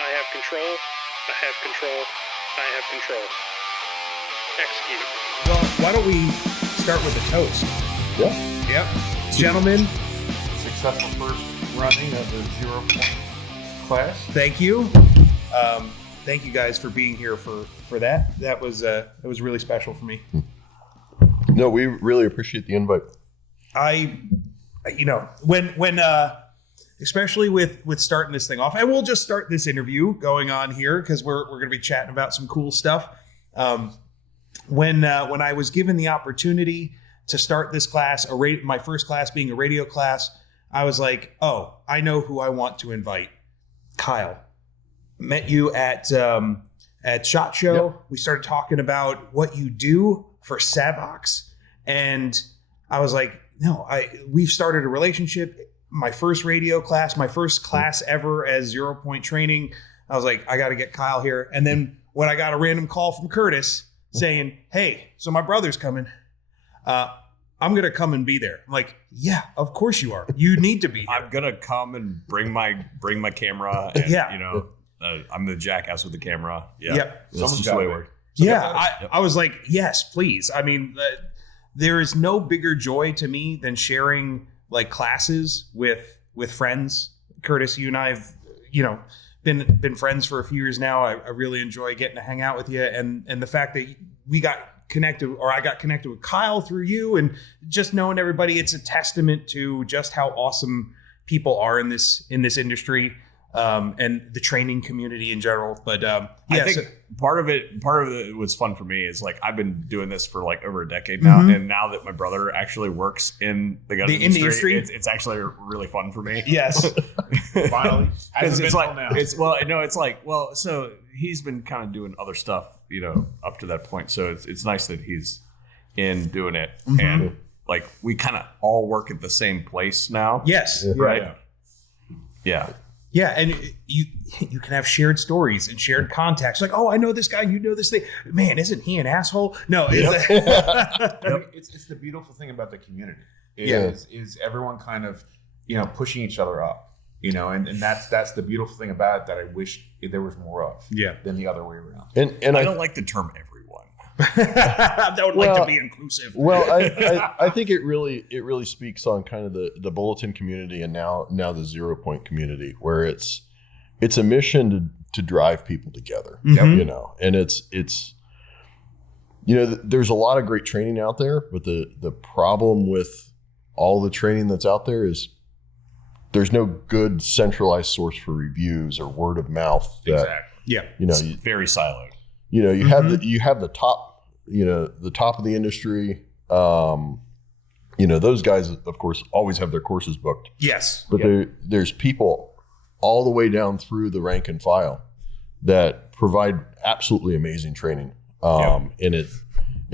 I have control. I have control. I have control. Execute. Well, why don't we start with a toast? Yeah. Yep. Gentlemen. Successful first running of the ZeroPoint class. Thank you. Thank you guys for being here for that. That was really special for me. No, we really appreciate the invite. When especially with starting this thing off, and we'll just start this interview going on here because we're going to be chatting about some cool stuff. When I was given the opportunity to start this class, my first class being a radio class, I was like, oh, I know who I want to invite. Kyle. Met you at SHOT Show. Yep. We started talking about what you do for Savox, and I was like, no, we've started a relationship. My first radio class, my first class ever as ZeroPoint Training. I was like, I got to get Kyle here. And then when I got a random call from Curtis saying, hey, so my brother's coming, I'm going to come and be there. I'm like, yeah, of course you are. You need to be here. I'm going to come and bring my camera. And, yeah. I'm the jackass with the camera. Yeah. Yep. That's just the way it works. Yeah. I was like, yes, please. I mean, there is no bigger joy to me than sharing like classes with friends. Curtis, you and I have, been friends for a few years now. I really enjoy getting to hang out with you. And the fact that we got connected, or I got connected with Kyle through you, and just knowing everybody, it's a testament to just how awesome people are in this industry. And the training community in general. But I think part of it was fun for me is like I've been doing this for like over a decade now, and now that my brother actually works in the gun industry, it's actually really fun for me. Yes, finally, so he's been kind of doing other stuff, up to that point. So it's nice that he's in doing it, and like we kind of all work at the same place now. Yes, right. Yeah. Yeah, and you can have shared stories and shared contacts. Like, oh, I know this guy. You know this thing. Man, isn't he an asshole? No, it's the beautiful thing about the community. Is everyone kind of pushing each other up. And that's the beautiful thing about it that I wish there was more of. Yeah. Than the other way around. And I don't like the term everyone. I would like to be inclusive. Well, I think it really speaks on kind of the bulletin community and now the ZeroPoint community, where it's a mission to drive people together. And it's there's a lot of great training out there, but the problem with all the training that's out there is there's no good centralized source for reviews or word of mouth. Exactly. Yeah. It's very siloed. You have the top, the top of the industry. Those guys, of course, always have their courses booked. Yes. But there's people all the way down through the rank and file that provide absolutely amazing training. And it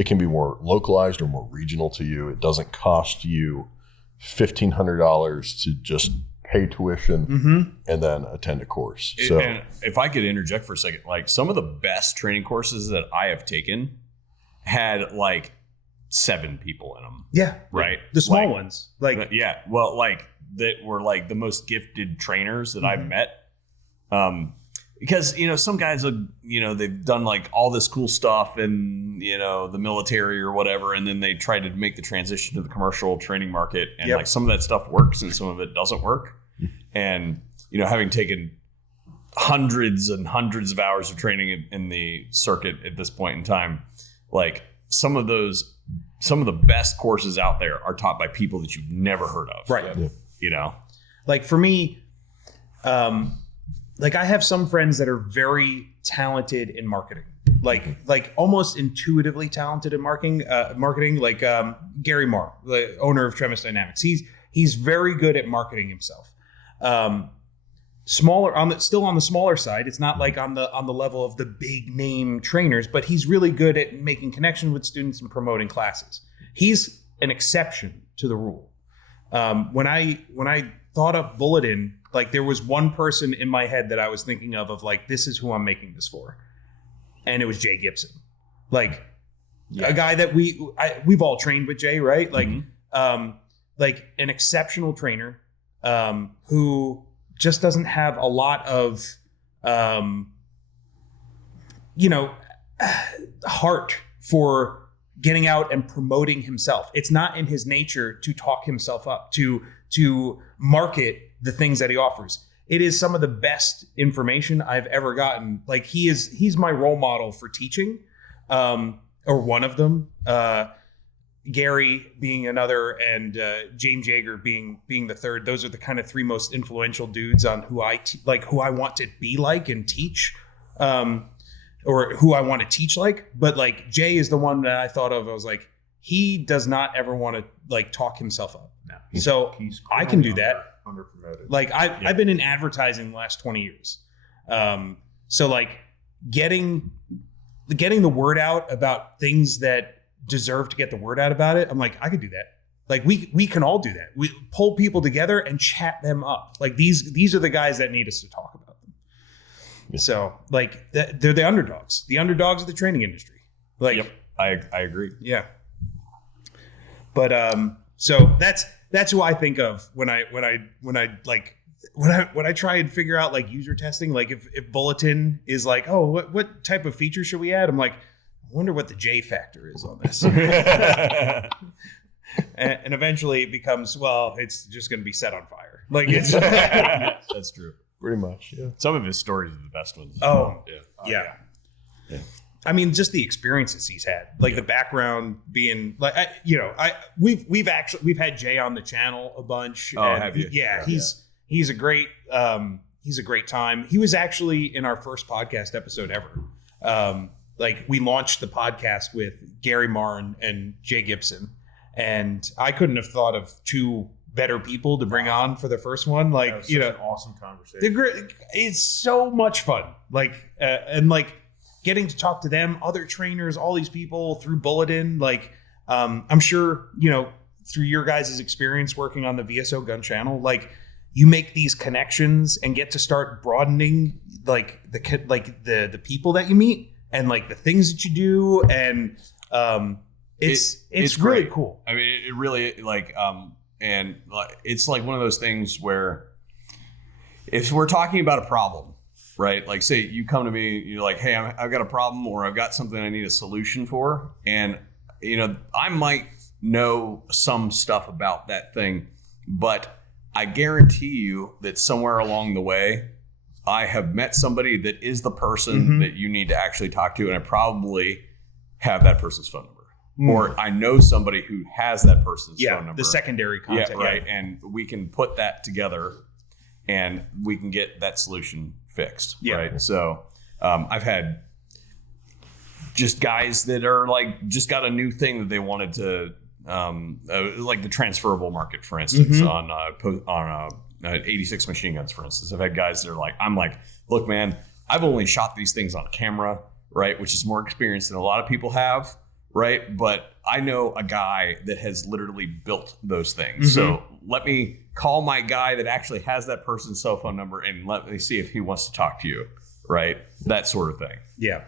can be more localized or more regional to you. It doesn't cost you $1,500 to just pay tuition and then attend a course. And if I could interject for a second, like some of the best training courses that I have taken had like 7 people in them. Yeah. Right. The small ones. Like, yeah. Well, like that were like the most gifted trainers that I've met. Because, some guys, they've done like all this cool stuff in, the military or whatever. And then they try to make the transition to the commercial training market. And like some of that stuff works and some of it doesn't work. And, having taken hundreds and hundreds of hours of training in the circuit at this point in time, like some of the best courses out there are taught by people that you've never heard of. Right. Yeah. Like for me, like I have some friends that are very talented in marketing, like almost intuitively talented in marketing, like Gary Marr, the owner of Tremis Dynamics. He's very good at marketing himself. Still on the smaller side. It's not like on the level of the big name trainers, but he's really good at making connection with students and promoting classes. He's an exception to the rule. When I thought up Bulletin, like there was one person in my head that I was thinking of like, this is who I'm making this for. And it was Jay Gibson. Like a guy that we've all trained with Jay, right? Like, like an exceptional trainer, who just doesn't have a lot of heart for getting out and promoting himself. It's not in his nature to talk himself up, to market the things that he offers. It is some of the best information I've ever gotten. Like he's my role model for teaching, or one of them. Gary being another, and James Yeager being the third. Those are the kind of three most influential dudes on who I who I want to be like and teach, or who I want to teach like. But like Jay is the one that I thought of. I was like, he does not ever want to like talk himself up. No, he's I can do that. Under promoted. Like I've been in advertising the last 20 years. So like getting the word out about things that deserve to get the word out about it. I'm like, I could do that. Like we can all do that. We pull people together and chat them up. Like these are the guys that need us to talk about them. Yeah. So like they're the underdogs of the training industry. Like, yep, I agree. Yeah. But so that's who I think of when I try and figure out like user testing. Like if Bulletin is like, oh, what type of feature should we add? I'm like, I wonder what the J factor is on this. and eventually it becomes, well, it's just going to be set on fire. Like it's that's true. Pretty much. Yeah. Some of his stories are the best ones. Yeah. I mean, just the experiences he's had, like the background being like, we've had Jay on the channel a bunch. Oh, have you? Yeah, he's a great time. He was actually in our first podcast episode ever. Like we launched the podcast with Gary Marn and Jay Gibson, and I couldn't have thought of two better people to bring on for the first one. Like, an awesome conversation. It's so much fun. Like, and like getting to talk to them, other trainers, all these people through Bulletin. Like, I'm sure, through your guys' experience working on the VSO gun channel, like you make these connections and get to start broadening like the people that you meet and like the things that you do. And it's really great. cool. I mean, it really and it's like one of those things where if we're talking about a problem, right? Like say you come to me, you're like, hey, I've got a problem or I've got something I need a solution for. And, I might know some stuff about that thing, but I guarantee you that somewhere along the way, I have met somebody that is the person that you need to actually talk to. And I probably have that person's phone number. Or I know somebody who has that person's phone number. The secondary contact. Yeah, right. Yeah. And we can put that together and we can get that solution fixed. Yeah. Right. So I've had just guys that are like, just got a new thing that they wanted to, like the transferable market, for instance, on 86 machine guns, for instance. I've had guys that are like, I'm like, look, man, I've only shot these things on camera, right? Which is more experience than a lot of people have. Right. But I know a guy that has literally built those things. So let me call my guy that actually has that person's cell phone number and let me see if he wants to talk to you. Right. That sort of thing. Yeah.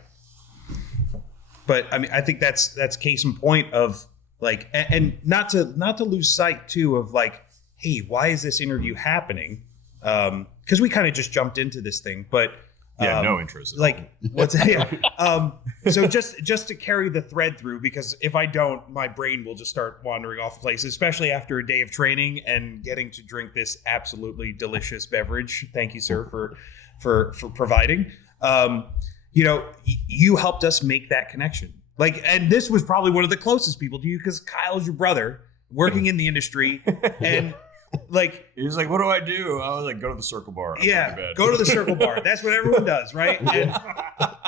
But I mean, I think that's case in point of like, and not to lose sight too of like, hey, why is this interview happening? Because we kind of just jumped into this thing, but no interest. Like what's so just to carry the thread through, because if I don't, my brain will just start wandering off places, especially after a day of training and getting to drink this absolutely delicious beverage. Thank you, sir, for providing. You helped us make that connection. Like, and this was probably one of the closest people to you because Kyle's your brother working in the industry, and like he was like, what do I do? I was like, go to the circle bar. Go to the circle bar. That's what everyone does, right?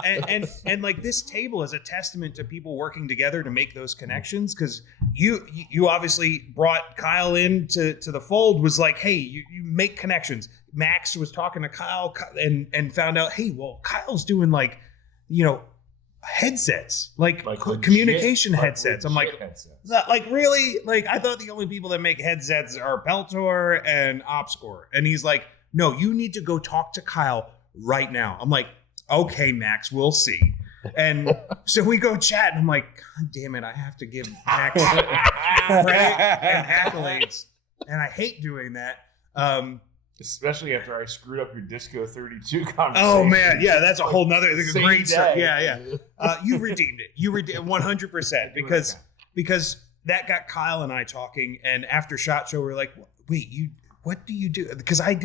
And like this table is a testament to people working together to make those connections, because you obviously brought Kyle into the fold, was like, hey, you make connections. Max was talking to Kyle and found out, hey, well, Kyle's doing like, headsets, like communication headsets. I'm like, really? Like, I thought the only people that make headsets are Peltor and OpScore. And he's like, no, you need to go talk to Kyle right now. I'm like, okay, Max, we'll see. And so we go chat, and I'm like, God damn it, I have to give Max credit and accolades. And I hate doing that. Especially after I screwed up your Disco 32 conversation. Oh man, yeah, that's a whole nother Same great story. day. Yeah. You redeemed it. You redeemed 100% because that got Kyle and I talking, and after SHOT Show, we were like, wait, what do you do? Because I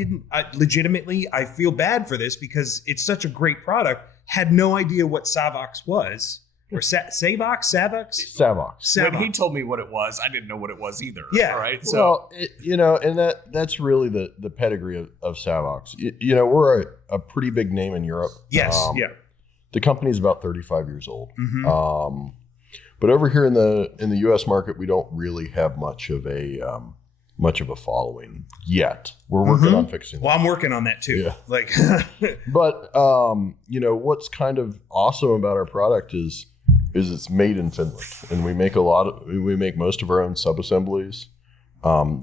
legitimately, I feel bad for this because it's such a great product. Had no idea what Savox was. Or Savox? When he told me what it was, I didn't know what it was either. Yeah. All right. So, well, and that's really the pedigree of Savox. We're a pretty big name in Europe. Yes. The company's about 35 years old. Mm-hmm. But over here in the U.S. market, we don't really have much of a following yet. We're working on fixing that. Well, I'm working on that too. Yeah. Like, but what's kind of awesome about our product is it's made in Finland, and we make most of our own sub-assemblies.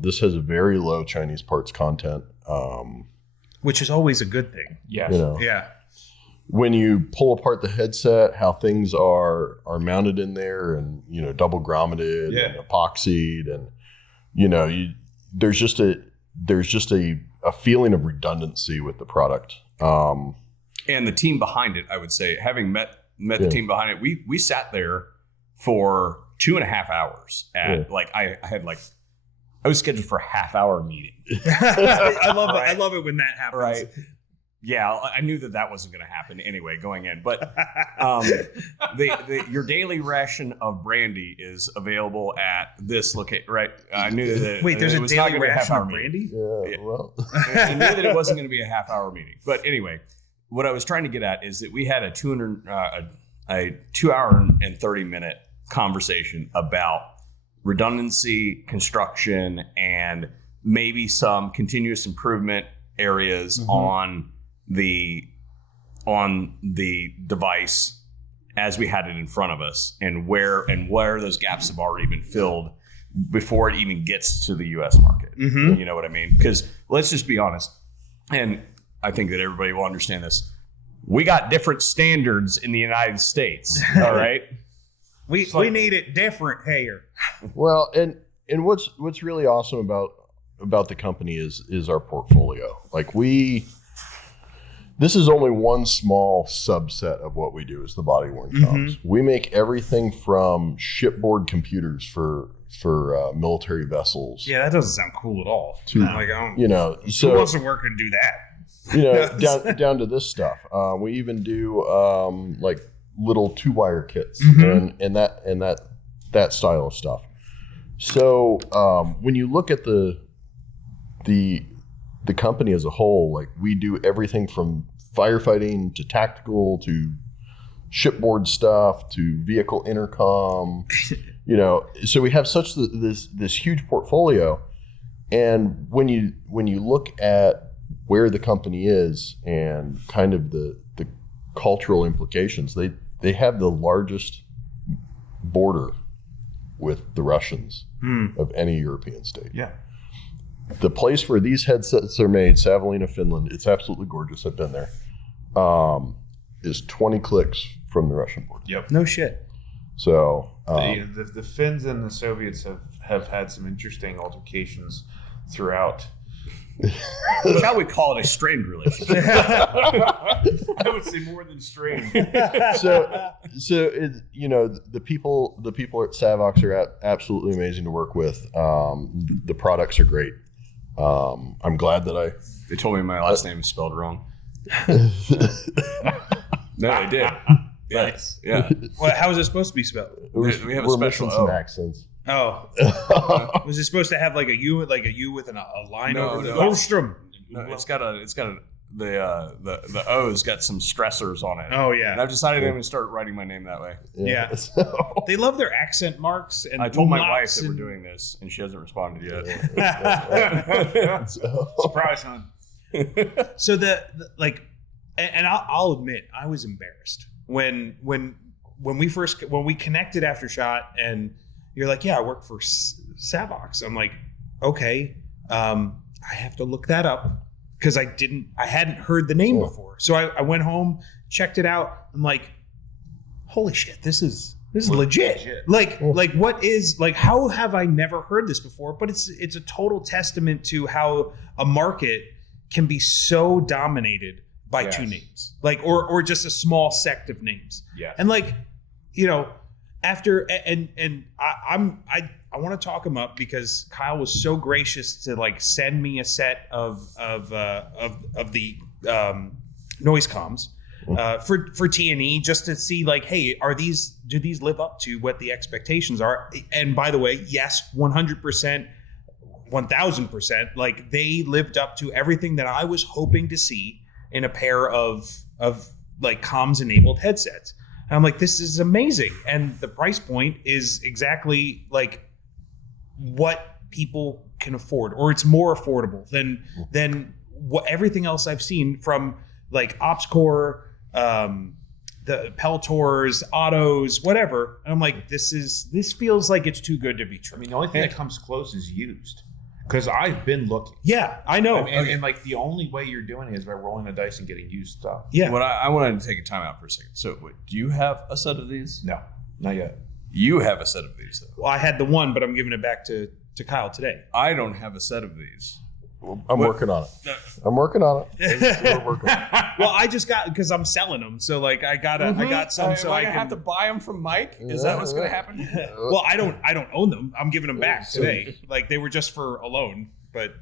This has a very low Chinese parts content, which is always a good thing. Yes. Yeah. When you pull apart the headset, how things are mounted in there, and double grommeted and epoxied, and there's just a feeling of redundancy with the product. And the team behind it, I would say, having met the team behind it, we sat there for 2.5 hours I was scheduled for a half-hour meeting. I love it when that happens. Right. Yeah, I knew that wasn't going to happen anyway going in. But your daily ration of brandy is available at this location, right? I knew that. Wait, there's it a was not daily gonna be a ration of half-hour meeting. brandy? Yeah, well. I knew that it wasn't going to be a half-hour meeting. But anyway, what I was trying to get at is that we had a 2 hour and 30-minute conversation about redundancy, construction, and maybe some continuous improvement areas on the device as we had it in front of us, and where those gaps have already been filled before it even gets to the U.S. market. Mm-hmm. You know what I mean? Because let's just be honest, and I think that everybody will understand this. We got different standards in the United States. All right. We need it different here. Well, and what's really awesome about the company is our portfolio. Like this is only one small subset of what we do is the body worn comms. We make everything from shipboard computers for military vessels. Yeah, that doesn't sound cool at all. To, like, who wants to work and do that? down to this stuff. We even do like little 2-wire kits and that style of stuff. So when you look at the company as a whole, like we do everything from firefighting to tactical to shipboard stuff to vehicle intercom. So we have such this huge portfolio, and when you look at where the company is and kind of the cultural implications, they have the largest border with the Russians of any European state. Yeah. The place where these headsets are made, Savonlinna, Finland, it's absolutely gorgeous. I've been there. Is 20 clicks from the Russian border. Yep. No shit. So the Finns and the Soviets have had some interesting altercations throughout. Shall we call it a strained relationship? I would say more than strained. so it, the people at Savox are absolutely amazing to work with. The products are great. I'm glad that They told me my last name is spelled wrong. No, they did. Yes. Yeah. Well, how is it supposed to be spelled? We have a special missing some O. accents. Oh, was it supposed to have like a U with a line over the Hallstrom? No, it's got the O's got some stressors on it. Oh yeah. And I've decided I'm going to start writing my name that way. Yeah. They love their accent marks. And I told my wife that we're doing this, and she hasn't responded yet. Surprise, hon. So and I'll admit I was embarrassed when we connected after SHOT, and you're like, yeah, I work for Savox. I'm like, okay, I have to look that up because I hadn't heard the name before. So I went home, checked it out. I'm like, holy shit, this is legit. Like what is, like, how have I never heard this before? But it's a total testament to how a market can be so dominated by Yes. two names, like or just a small sect of names. Yeah. And like, you know, after and I want to talk him up because Kyle was so gracious to like send me a set of the noise comms for T&E just to see like, hey, do these live up to what the expectations are? And by the way, yes, 100%, 1000%, like they lived up to everything that I was hoping to see in a pair of like comms enabled headsets. And I'm like, this is amazing. And the price point is exactly like what people can afford, or it's more affordable than what everything else I've seen from like OpsCore, the Peltors, Autos, whatever. And I'm like, this feels like it's too good to be true. I mean, the only thing that comes close is used. Because I've been looking. Yeah, I know. And like the only way you're doing it is by rolling the dice and getting used stuff. Yeah. What I wanted to take a time out for a second. So, wait, do you have a set of these? No, not yet. You have a set of these, though. Well, I had the one, but I'm giving it back to Kyle today. I don't have a set of these. I'm working on it. I'm working on it. We're working on it. Well, I just got, because I'm selling them, so like I got some, so I can can have to buy them from Mike. Is that what's going to happen? Well, I don't own them. I'm giving them back today. Like they were just for a loan, but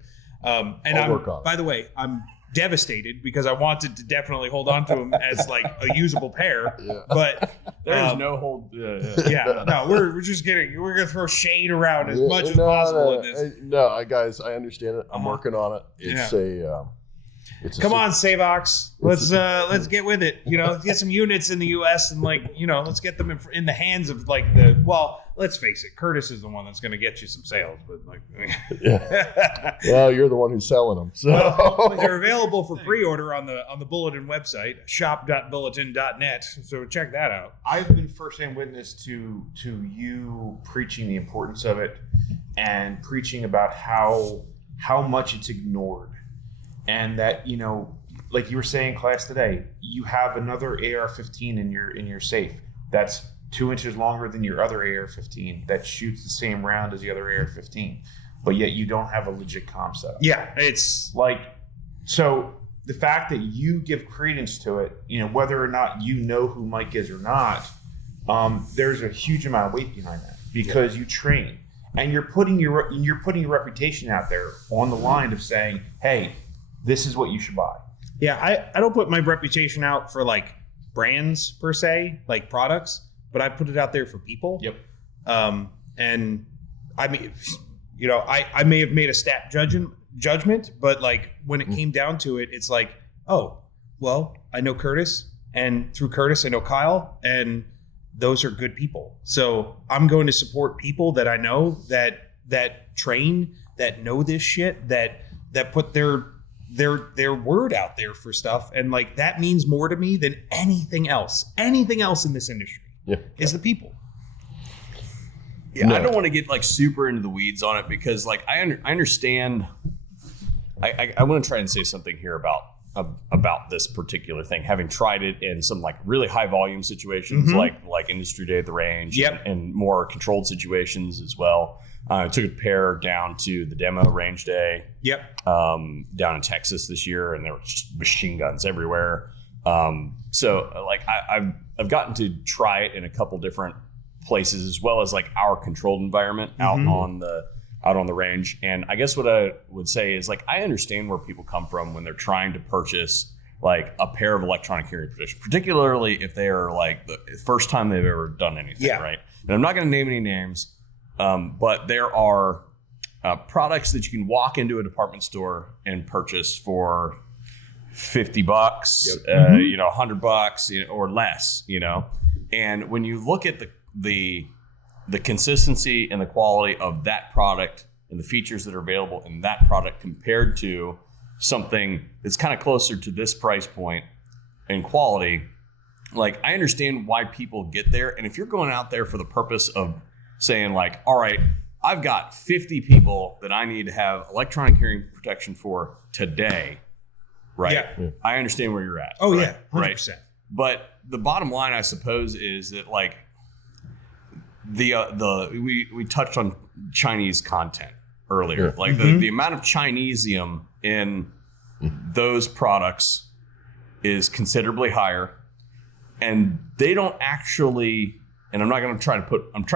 I'll work on it. By the way, I'm devastated because I wanted to definitely hold on to them as like a usable pair, but There's no hold. yeah, no, we're just kidding. We're gonna throw shade around as much as possible in this. Guys, I understand it. I'm working on it. It's it's a Come on, Savox. Let's get with it. You know, let's get some units in the U.S. and like, you know, let's get them in the hands of like let's face it, Curtis is the one that's going to get you some sales. But like, well, you're the one who's selling them. So well, they're available for pre-order on the Bulletin website, shop.bulletin.net. So check that out. I've been firsthand witness to you preaching the importance of it and preaching about how much it's ignored. And that, you know, like you were saying in class today, you have another AR-15 in your safe that's 2 inches longer than your other AR-15 that shoots the same round as the other AR-15, but yet you don't have a legit comm setup. Yeah, it's like, so the fact that you give credence to it, you know, whether or not you know who Mike is or not, there's a huge amount of weight behind that because you train and you're putting your reputation out there on the line of saying, hey, this is what you should buy. Yeah, I don't put my reputation out for like brands per se, like products, but I put it out there for people. Yep. And I mean, you know, I may have made a stat judgment, but like when it came down to it, it's like, oh, well, I know Curtis, and through Curtis, I know Kyle, and those are good people. So I'm going to support people that I know that train, that know this shit, that put their word out there for stuff, and like that means more to me than anything else in this industry is the people. Yeah, I don't want to get like super into the weeds on it because like I understand. I want to try and say something here about this particular thing, having tried it in some like really high volume situations, like industry day at the range, and more controlled situations as well. I took a pair down to the demo range day. Down in Texas this year, and there were just machine guns everywhere. So like I've gotten to try it in a couple different places, as well as like our controlled environment out on the range. And I guess what I would say is like I understand where people come from when they're trying to purchase like a pair of electronic hearing protection, particularly if they are like the first time they've ever done anything, right? And I'm not going to name any names. But there are products that you can walk into a department store and purchase for $50, you know, $100, you know, or less, you know. And when you look at the consistency and the quality of that product and the features that are available in that product compared to something that's kind of closer to this price point and quality, like I understand why people get there. And if you're going out there for the purpose of saying like, all right, I've got 50 people that I need to have electronic hearing protection for today, right? Yeah. I understand where you're at. Oh, right? yeah, 100%. Right? But the bottom line, I suppose, is that like we touched on Chinese content earlier. Like the amount of Chinesium in those products is considerably higher, and they don't actually, and I'm trying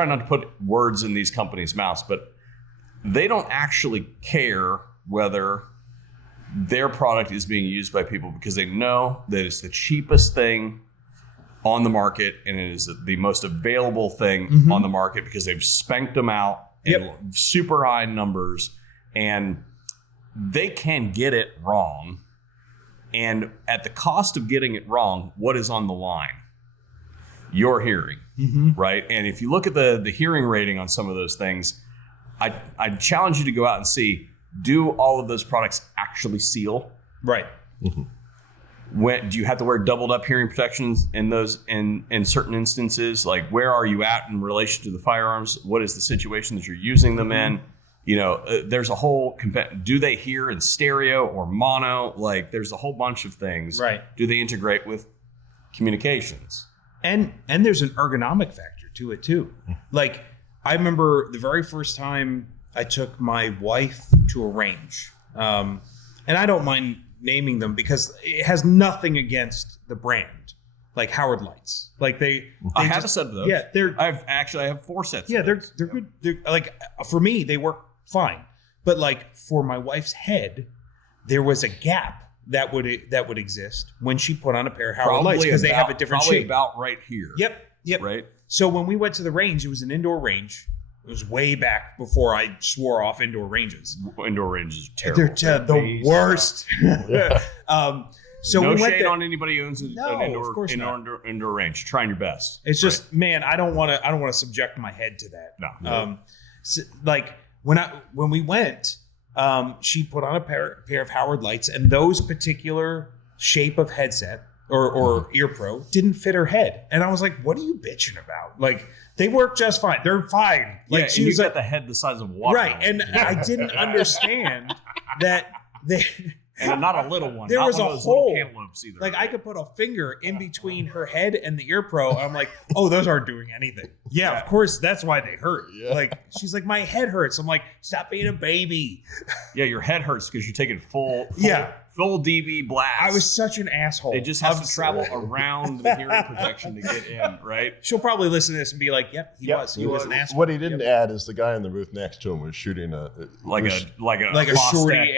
not to put words in these companies' mouths, but they don't actually care whether their product is being used by people, because they know that it's the cheapest thing on the market and it is the most available thing on the market, because they've spanked them out in super high numbers, and they can get it wrong. And at the cost of getting it wrong, what is on the line? Your hearing, right? And if you look at the hearing rating on some of those things, I challenge you to go out and see, do all of those products actually seal? Right. When do you have to wear doubled up hearing protections in those in certain instances? Like, where are you at in relation to the firearms? What is the situation that you're using them in? You know, there's a whole, do they hear in stereo or mono? Like, there's a whole bunch of things. Right. Do they integrate with communications? And there's an ergonomic factor to it too. Like, I remember the very first time I took my wife to a range, and I don't mind naming them because it has nothing against the brand, like Howard Lights. Like they I have a set of those. Yeah, I have 4 sets. Yeah, of they're those. good. They're, like, for me, they work fine. But like for my wife's head, there was a gap that would exist when she put on a pair of Howard Lights, because they have a different shape. About right here. Yep. Right. So when we went to the range, it was an indoor range. It was way back before I swore off indoor ranges. Indoor ranges are terrible. They're the worst. So no we went shade there. on anybody who owns an of course not. indoor range. Trying your best. It's just, man, I don't want to subject my head to that. No. So, like when we went, she put on a pair of Howard Lights, and those particular shape of headset or ear pro didn't fit her head. And I was like, what are you bitching about? Like, they work just fine. They're fine. Like, yeah, she and was you like, got the head the size of a water. right. And I didn't understand that they. And not a little one. There not was one a of those little hole. cantaloupes either. Like, I could put a finger in between her head and the ear pro. And I'm like, oh, those aren't doing anything. Yeah, of course. That's why they hurt. Yeah. Like, she's like, my head hurts. I'm like, stop being a baby. Yeah, your head hurts because you're taking full dB blast. I was such an asshole. It just has to travel around the hearing protection to get in, right? She'll probably listen to this and be like, yep, he was an asshole. What he didn't add is the guy in the booth next to him was shooting a shorty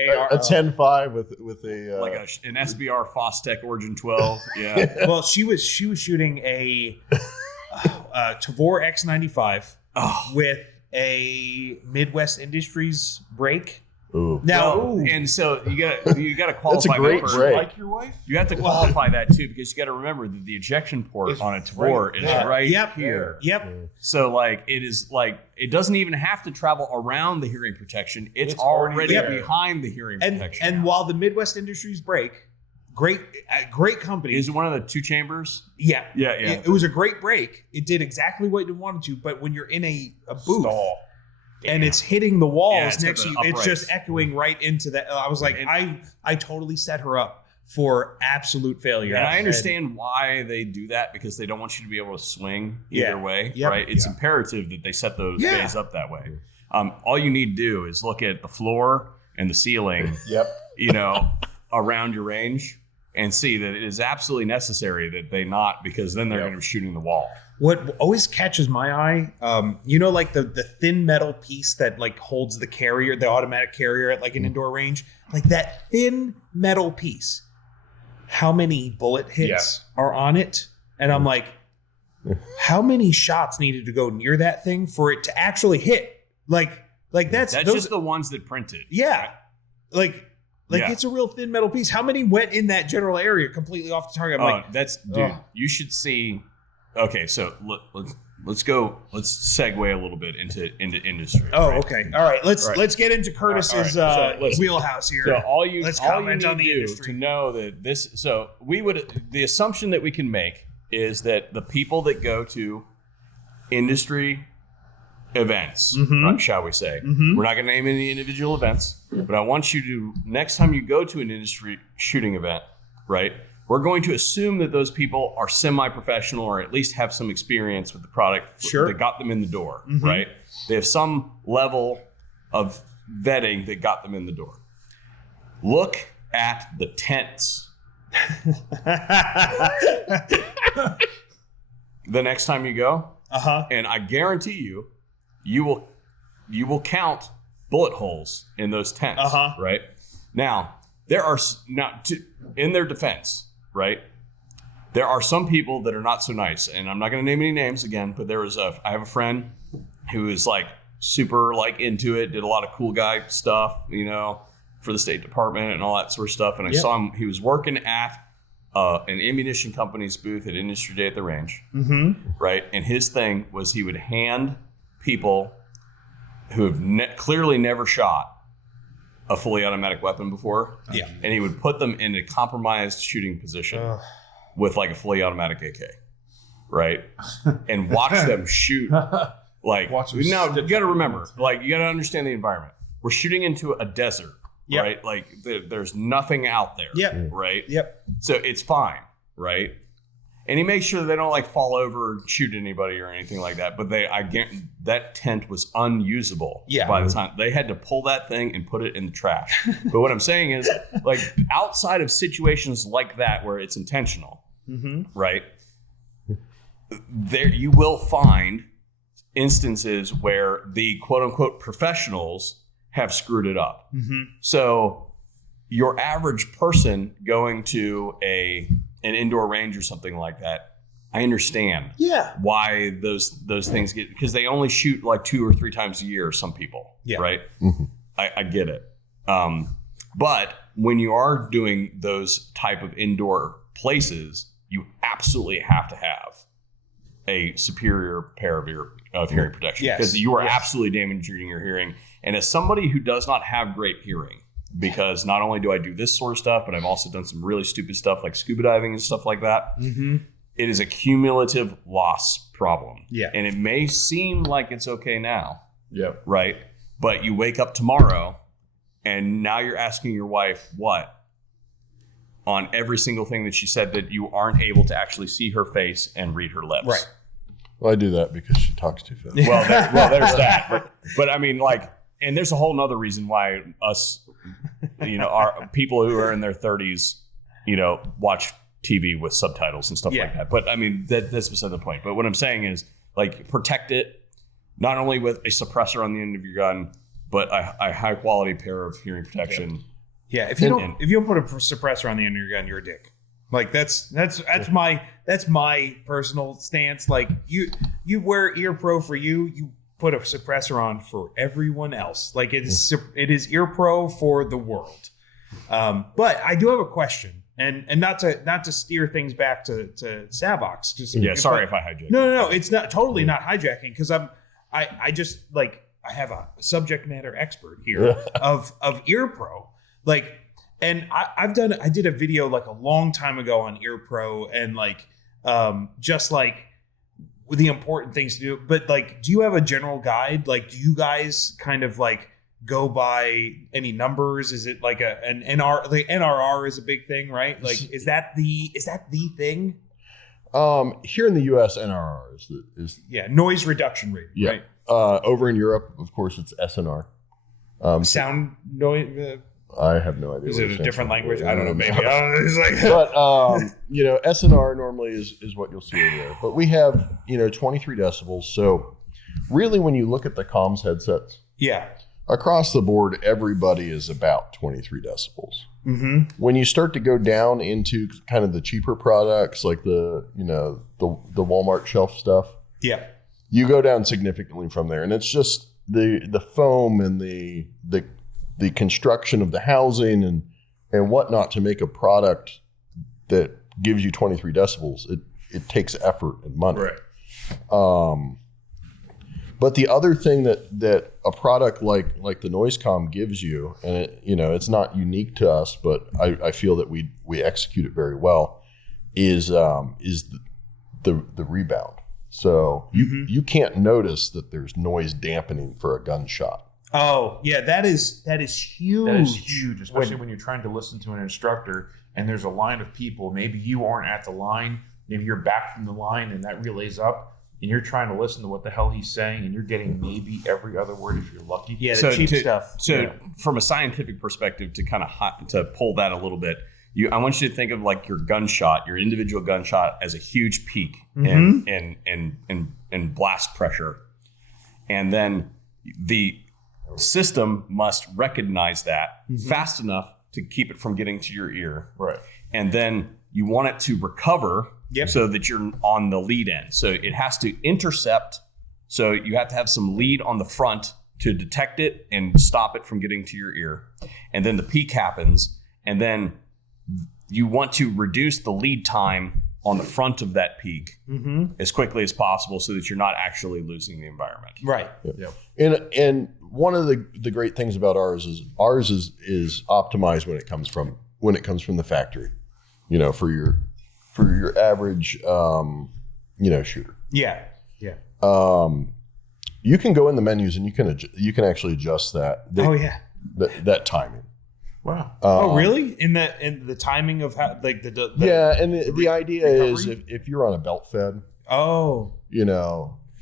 AR. a 10.5 with a an SBR Fostech Origin 12. Yeah. Well, she was shooting a Tavor X95 with a Midwest Industries brake. Ooh. Now, and so you got to qualify. That's a great that break. Like your wife? You have to qualify that too, because you got to remember that the ejection port on a Tavor is right here. Yep. So like it doesn't even have to travel around the hearing protetion. It's already there. behind the hearing protection. And while the Midwest Industries brake, great company. Is it one of the 2 chambers? Yeah. It It was a great brake. It did exactly what you wanted to, but when you're in a booth and it's hitting the walls next to you, it's just echoing right into that. I was like, I totally set her up for absolute failure. And I understand why they do that, because they don't want you to be able to swing either way, right? It's imperative that they set those bays up that way. All you need to do is look at the floor and the ceiling, around your range, and see that it is absolutely necessary that they not, because then they're going to be shooting the wall. What always catches my eye, like the thin metal piece that like holds the carrier, the automatic carrier at like an indoor range, like that thin metal piece. How many bullet hits are on it? And I'm like, how many shots needed to go near that thing for it to actually hit? Like that's just the ones that printed. Yeah. It's a real thin metal piece. How many went in that general area completely off the target? I'm you should see. Okay, so let's segue a little bit into industry. Oh, right? Okay. All right. Let's get into Curtis's wheelhouse here. So all you need to do to know that this. So the assumption that we can make is that the people that go to industry events, shall we say, we're not going to name any individual events, but I want you to, next time you go to an industry shooting event, right? We're going to assume that those people are semi-professional, or at least have some experience with the product that got them in the door, right? They have some level of vetting that got them in the door. Look at the tents. The next time you go, and I guarantee you will count bullet holes in those tents, right? Now, in their defense, right? There are some people that are not so nice, and I'm not going to name any names again, but I have a friend who is like super like into it, did a lot of cool guy stuff, for the State Department and all that sort of stuff. And I saw him, he was working at an ammunition company's booth at Industry Day at the range, right? And his thing was he would hand people who have clearly never shot a fully automatic weapon before, and he would put them in a compromised shooting position with like a fully automatic AK, right? And watch them shoot. Like, now you got to remember, like, you got to understand the environment. We're shooting into a desert, right? Like, there's nothing out there, right? So it's fine, right? And he makes sure they don't like fall over and shoot anybody or anything like that. But I guarantee that tent was unusable by the time they had to pull that thing and put it in the trash. But what I'm saying is, like, outside of situations like that where it's intentional, right? There you will find instances where the quote unquote professionals have screwed it up. So your average person going to an indoor range or something like that, I understand why those things get, because they only shoot like 2 or 3 times a year, some people, right? I get it. But when you are doing those type of indoor places, you absolutely have to have a superior pair of hearing protection, because you are absolutely damaging your hearing. And as somebody who does not have great hearing, because not only do I do this sort of stuff, but I've also done some really stupid stuff like scuba diving and stuff like that. It is a cumulative loss problem. And it may seem like it's okay now, right? But you wake up tomorrow and now you're asking your wife what? On every single thing that she said, that you aren't able to actually see her face and read her lips. Right. Well, I do that because she talks too fast. There's that. But I mean, like, and there's a whole nother reason why us, our people who are in their 30s, watch TV with subtitles and stuff like that. But I mean, that's beside the point. But what I'm saying is, like, protect it not only with a suppressor on the end of your gun, but a high quality pair of hearing protection. If you don't put a suppressor on the end of your gun, you're a dick. Like, that's my personal stance. Like, you wear ear pro for you put a suppressor on for everyone else. Like, it is ear pro for the world. But I do have a question, and not to steer things back to Savox. Sorry if I hijacked. No, it's not totally not hijacking, because I just, like, I have a subject matter expert here of ear pro. Like, and I did a video like a long time ago on ear pro, and like, just like the important things to do. But like, do you have a general guide? Like, do you guys kind of like go by any numbers? Is it like an NR? The NRR is a big thing, right? Like, is that the thing? Here in the U.S., NRR is noise reduction rate, right? Over in Europe, of course, it's SNR. Sound noise. I have no idea. Is it a different language? I don't know. Maybe. I don't know. It's like, but SNR normally is what you'll see over there. But we have 23 decibels. So really, when you look at the comms headsets, across the board, everybody is about 23 decibels. When you start to go down into kind of the cheaper products, like the Walmart shelf stuff, you go down significantly from there, and it's just the foam and the construction of the housing and whatnot to make a product that gives you 23 decibels. It takes effort and money. Right. But the other thing that a product like the NoiseComm gives you, and it's not unique to us, but I feel that we execute it very well, is the rebound. So you can't notice that there's noise dampening for a gunshot. Oh, yeah, that is huge. That is huge, especially when you're trying to listen to an instructor and there's a line of people. Maybe you aren't at the line. Maybe you're back from the line and that relay's up. and you're trying to listen to what the hell he's saying, and you're getting maybe every other word if you're lucky. Yeah, the cheap stuff. So from a scientific perspective, to kind of to pull that a little bit, I want you to think of like your gunshot, your individual gunshot, as a huge peak in blast pressure, and then the system must recognize that fast enough to keep it from getting to your ear. Right. And then you want it to recover so that you're on the lead end. So it has to intercept. So you have to have some lead on the front to detect it and stop it from getting to your ear. And then the peak happens. And then you want to reduce the lead time on the front of that peak as quickly as possible so that you're not actually losing the environment. Right. Yep. And one of the great things about ours is optimized when it comes from the factory, for your average shooter. Yeah. You can go in the menus and you can actually adjust that. That timing. Wow. Really? In the timing of how, like the and the idea is if you're on a belt fed,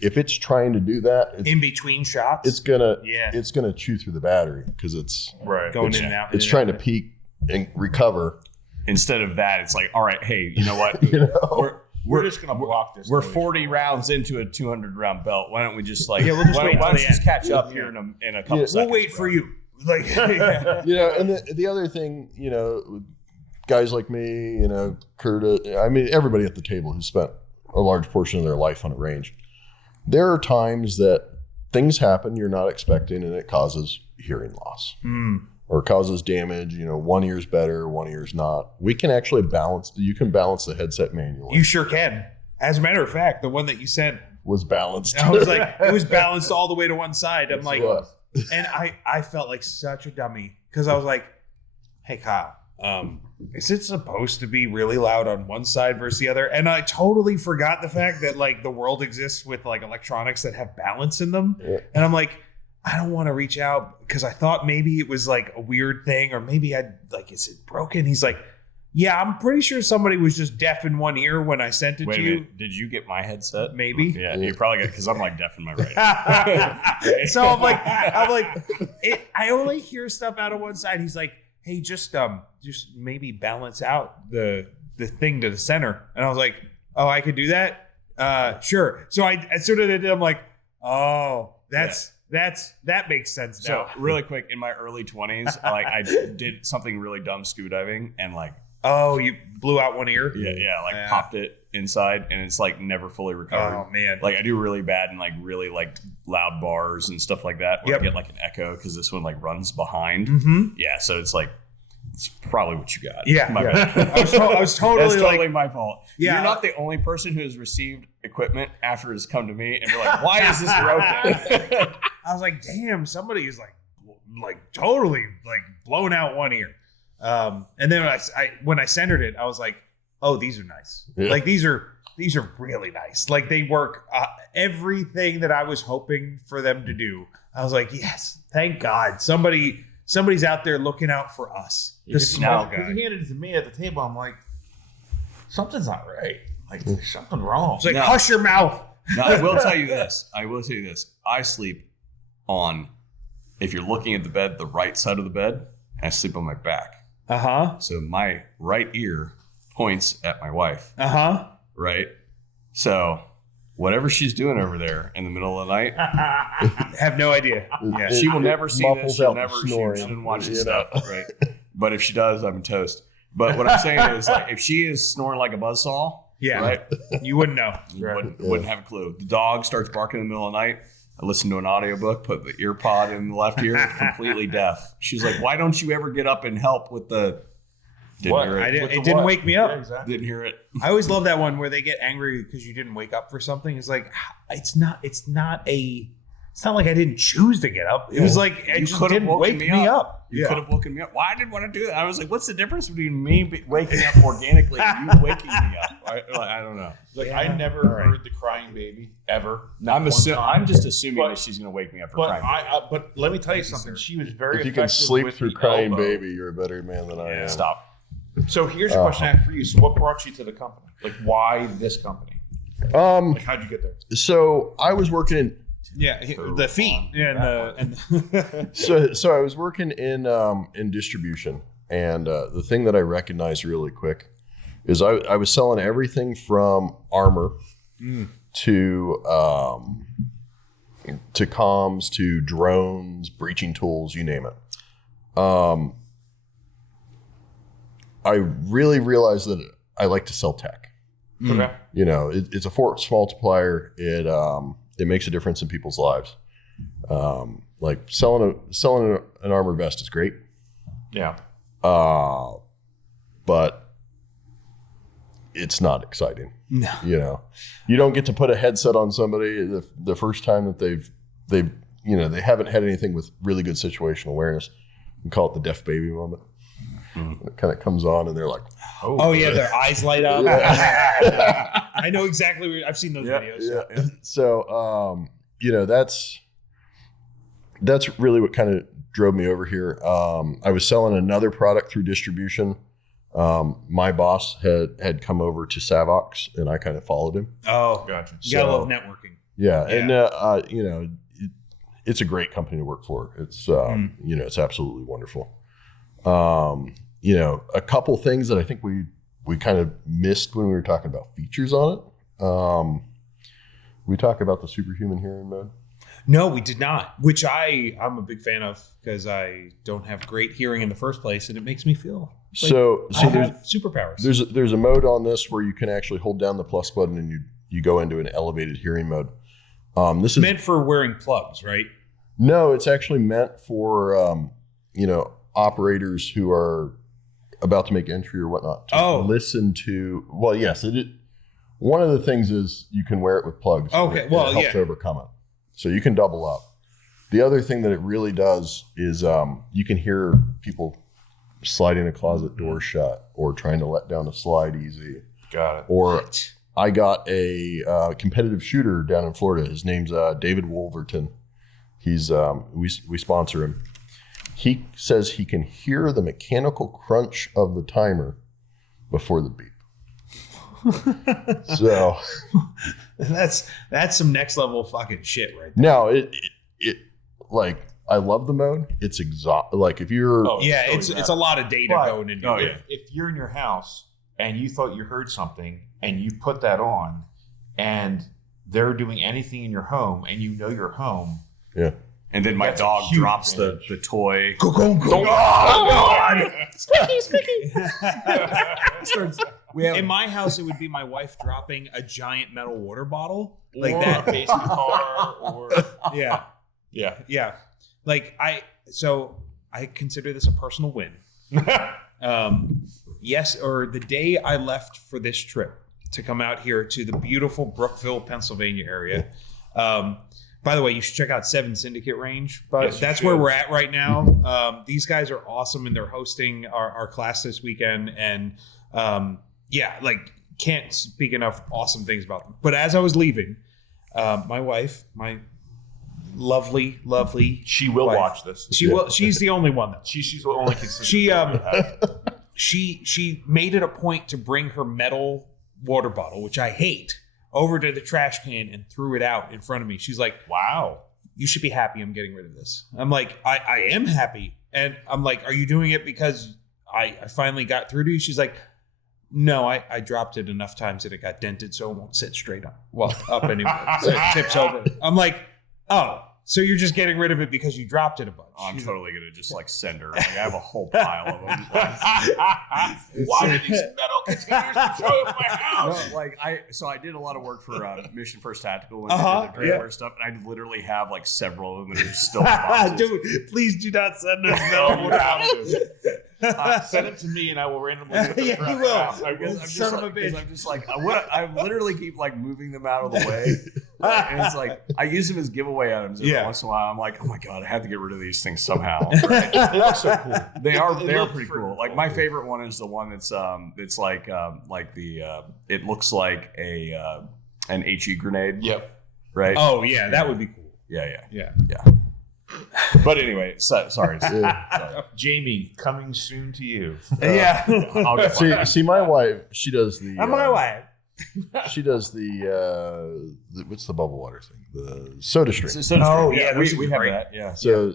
if it's trying to do that in between shots, it's gonna chew through the battery because it's going in and out. It's trying to peak and recover. Instead of that, it's like, all right, hey, you know what? We're just gonna block this. We're 40 rounds into a 200 round belt. Why don't we just we'll just wait? Why don't you just catch up here in a couple seconds? We'll wait for you. Like, and the other thing, guys like me, Kurt, I mean, everybody at the table who's spent a large portion of their life on a range, there are times that things happen you're not expecting and it causes hearing loss or causes damage. One ear's better, one ear's not. We can actually you can balance the headset manually. You sure can. As a matter of fact, the one that you sent was balanced. I was like, it was balanced all the way to one side. I'm like, what? And I felt like such a dummy because I was like, hey, Kyle, is it supposed to be really loud on one side versus the other? And I totally forgot the fact that like the world exists with like electronics that have balance in them. Yeah. And I'm like, I don't want to reach out because I thought maybe it was like a weird thing or maybe I'd like, is it broken? He's like, yeah, I'm pretty sure somebody was just deaf in one ear when I sent it to you. Minute. Did you get my headset? Maybe. Yeah, you probably got because I'm like deaf in my right. So I'm like, I only hear stuff out of one side. He's like, hey, just maybe balance out the thing to the center. And I was like, oh, I could do that? Sure. So as soon as I did, I'm like, oh, that makes sense now. So really quick, in my early 20s, like I did something really dumb scuba diving and like. Oh, you blew out one ear? Yeah, popped it inside and it's like never fully recovered. Oh man. Like I do really bad in like really like loud bars and stuff like that where I get like an echo because this one like runs behind. Yeah, so it's like it's probably what you got. Yeah. My bad. I was totally That's totally like, my fault. Yeah. You're not the only person who has received equipment after has come to me and you're like, why is this broken? I was like, damn, somebody is like totally like blown out one ear. And then when I centered it, I was like, oh, these are nice. Yeah. Like these are really nice. Like they work everything that I was hoping for them to do. I was like, yes, thank God. Somebody's out there looking out for us. The small guy. Because he handed it to me at the table. I'm like, something's not right. Like there's something wrong. It's like, hush your mouth. No, I will tell you this. I sleep on, if you're looking at the bed, the right side of the bed, and I sleep on my back. So my right ear points at my wife. Right? So whatever she's doing over there in the middle of the night, have no idea. Yeah, she will never see this. She'll never she shouldn't watch this stuff. Right? But if she does, I'm toast. But what I'm saying is, like, if she is snoring like a buzzsaw, right, you wouldn't know. You wouldn't have a clue. The dog starts barking in the middle of the night. I listened to an audiobook, put the ear pod in the left ear, completely deaf. She's like, why don't you ever get up and help with the... It didn't wake me up. Yeah, exactly. Didn't hear it. I always love that one where they get angry because you didn't wake up for something. It's like, it's not like I didn't choose to get up. It was like, it just didn't wake me up. You could have woken me up. Why did I want to do that? I was like, what's the difference between me waking up organically and you waking me up? I don't know. Like I never heard the crying baby ever. I'm just assuming that she's going to wake me up for crying baby. But let me tell you something. She was very if you effective can sleep with through the crying elbow. baby, you're a better man than I am. Stop. So here's a question I have for you. So what brought you to the company? Like why this company? Like, how'd you get there? So I was working in. Yeah, the feet and So I was working in distribution, and the thing that I recognized really quick is I was selling everything from armor to comms to drones, breaching tools, you name it. I really realized that I like to sell tech. Okay. You know, it's a force multiplier. It makes a difference in people's lives. Like selling an armor vest is great. Yeah. But it's not exciting. No. You know, you don't get to put a headset on somebody the first time that they haven't had anything with really good situational awareness. We call it the deaf baby moment. It kind of comes on and they're like, oh yeah, their eyes light up. I know exactly. I've seen those videos. Yeah. So, that's really what kind of drove me over here. I was selling another product through distribution. My boss had come over to Savox, and I kind of followed him. Oh, Gotcha. You gotta love networking. Yeah, and it's a great company to work for. It's it's absolutely wonderful. A couple things that I think we kind of missed when we were talking about features on it. We talk about the superhuman hearing mode. No, we did not, which I'm a big fan of because I don't have great hearing in the first place, and it makes me feel like so I there's have superpowers. There's a mode on this where you can actually hold down the plus button and you go into an elevated hearing mode. This is meant for wearing plugs, right? No, it's actually meant for operators who are about to make entry or whatnot to listen to. Well, yes, one of the things is you can wear it with plugs. Okay, and well, it helps overcome it. So you can double up. The other thing that it really does is you can hear people sliding a closet door shut or trying to let down a slide easy. Got it. Or I got a competitive shooter down in Florida. His name's David Wolverton. He's we sponsor him. He says he can hear the mechanical crunch of the timer before the beep. So that's some next level fucking shit right there. Now it like I love the mode. It's like if you're it's a lot of data going into it. If you're in your house and you thought you heard something and you put that on and they're doing anything in your home and you know you're home. Yeah. And then my dog drops the toy. Go, go, go. Oh, God. Squeaky. In my house, it would be my wife dropping a giant metal water bottle. Like that. Basement car or... Yeah. Like I consider this a personal win. Yes, or the day I left for this trip to come out here to the beautiful Brookville, Pennsylvania area. By the way, you should check out 7 Syndicate Range. But that's where we're at right now. These guys are awesome, and they're hosting our class this weekend. And can't speak enough awesome things about them. But as I was leaving, my wife, my lovely she will wife, watch this. She will. She's the only one though. She's the only consistent. She made it a point to bring her metal water bottle, which I hate, over to the trash can and threw it out in front of me. She's like, "Wow, you should be happy I'm getting rid of this." I'm like, I am happy. And I'm like, "Are you doing it because I finally got through to you?" She's like, "No, I dropped it enough times that it got dented so it won't sit straight up. Well, up anyway. So it tips over." I'm like, "Oh, so you're just getting rid of it because you dropped it a bunch." I'm totally going to just send her. Like, I have a whole pile of them. Why are these metal containers show up my house? No, I did a lot of work for Mission First Tactical when I did the Dreamwear stuff, and I literally have like several of them that are still boxes. Dude, please do not send us metal. Send it to me and I will randomly do it. Yeah, you will. I'm just like, I literally keep like moving them out of the way. And it's like, I use them as giveaway items every once in a while. I'm like, oh my God, I have to get rid of these things somehow. They look so cool. They are pretty cool. Like my favorite one is the one that's it's like the it looks like an HE grenade. Yep. Right. Oh yeah, that would be cool. Yeah. But anyway, sorry. Jamie, coming soon to you. Yeah. See, my wife, she does the. My wife. She does the what's the bubble water thing? The soda stream. We have that. Yeah. So,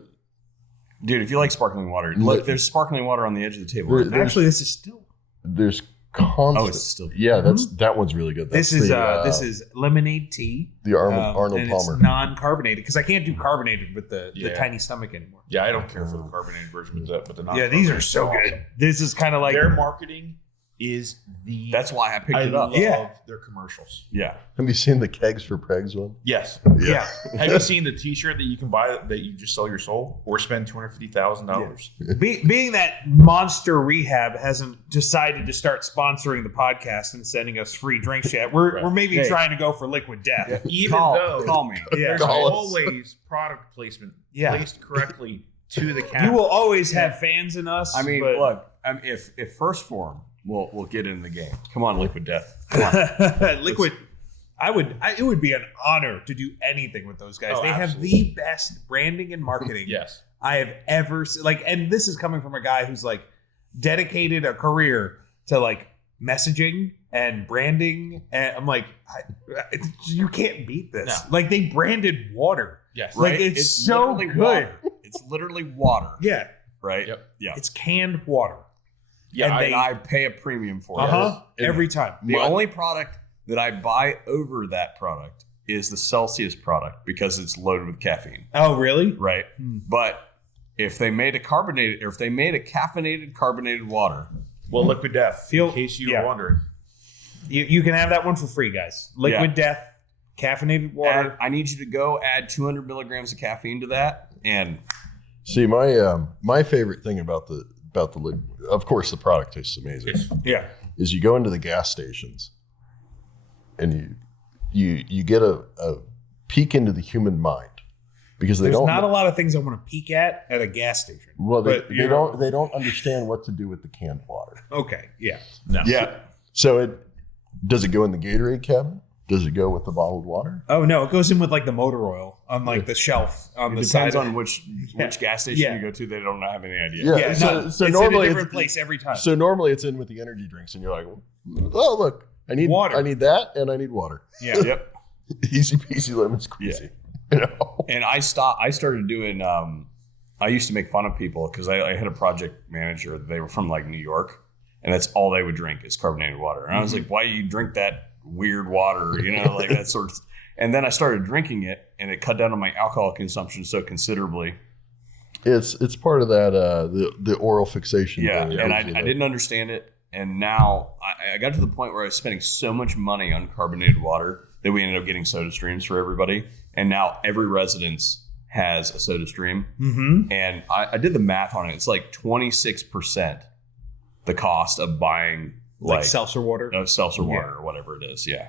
dude, if you like sparkling water, look, there's sparkling water on the edge of the table. Actually, this is still. There's constant. Oh, it's still. Yeah, that one's really good. This is lemonade tea. The Arnold and Palmer. It's non-carbonated because I can't do carbonated with the tiny stomach anymore. Yeah, I don't care for the carbonated version, but the Yeah, these are so good. This is kind of like their marketing is the. That's why I picked it up. Love their commercials. Yeah. Have you seen the kegs for pregs one? Yes. Yeah. Have you seen the T-shirt that you can buy that you just sell your soul or spend $250,000? Being that Monster Rehab hasn't decided to start sponsoring the podcast and sending us free drinks yet, we're maybe trying to go for Liquid Death. Yeah. Even Call though me. there's Call us. always product placement placed correctly to the cap. You will always have fans in us. I mean, but look, if First Form we'll get in the game. Come on, Liquid Death. Come on. Liquid. It would be an honor to do anything with those guys. Oh, they absolutely. have the best branding and marketing Yes. I have ever seen. Like, and this is coming from a guy who's like dedicated a career to like messaging and branding. And I'm like, you can't beat this. No. Like, they branded water. Yes. Like, Right? it's so literally good. Water. It's literally water. Yeah. Right? Yep. Yeah. It's canned water. Yeah. And I pay a premium for it. Every time. The only product that I buy over that product is the Celsius product because it's loaded with caffeine. Oh, really? Right. But if they made a caffeinated carbonated water, well, Liquid Death. Feel- in case you yeah. were wondering. You can have that one for free, guys. Liquid Death, caffeinated water. I need you to go add 200 milligrams of caffeine to that, and See, my favorite thing about the of course the product tastes amazing. Yeah. Is you go into the gas stations and you get a peek into the human mind because they There's don't not a lot of things I want to peek at a gas station. well but they don't understand what to do with the canned water. Okay. Yeah. No. yeah, So does it go in the Gatorade cabinet? Does it go with the bottled water? Oh no, it goes in with like the motor oil on like the shelf on the it side. depends on which gas station Yeah. you go to. They don't have any idea. Yeah. So it's normally in a different place every time. So normally it's in with the energy drinks, and you're like, oh look, I need Water. I need that, and I need water. Yeah. Yep. Easy peasy lemon squeezy. You know? And I started doing. I used to make fun of people because I had a project manager. They were from like New York, and that's all they would drink is carbonated water. And I was like, why do you drink that weird water? You know, like that sort of. And then I started drinking it, and it cut down on my alcohol consumption so considerably. It's part of that the oral fixation. Yeah, thing. and I didn't understand it, and now I got to the point where I was spending so much money on carbonated water that we ended up getting soda streams for everybody, and now every residence has a soda stream. Mm-hmm. And I did the math on it. It's like 26% the cost of buying Like seltzer water. seltzer water or whatever it is. Yeah,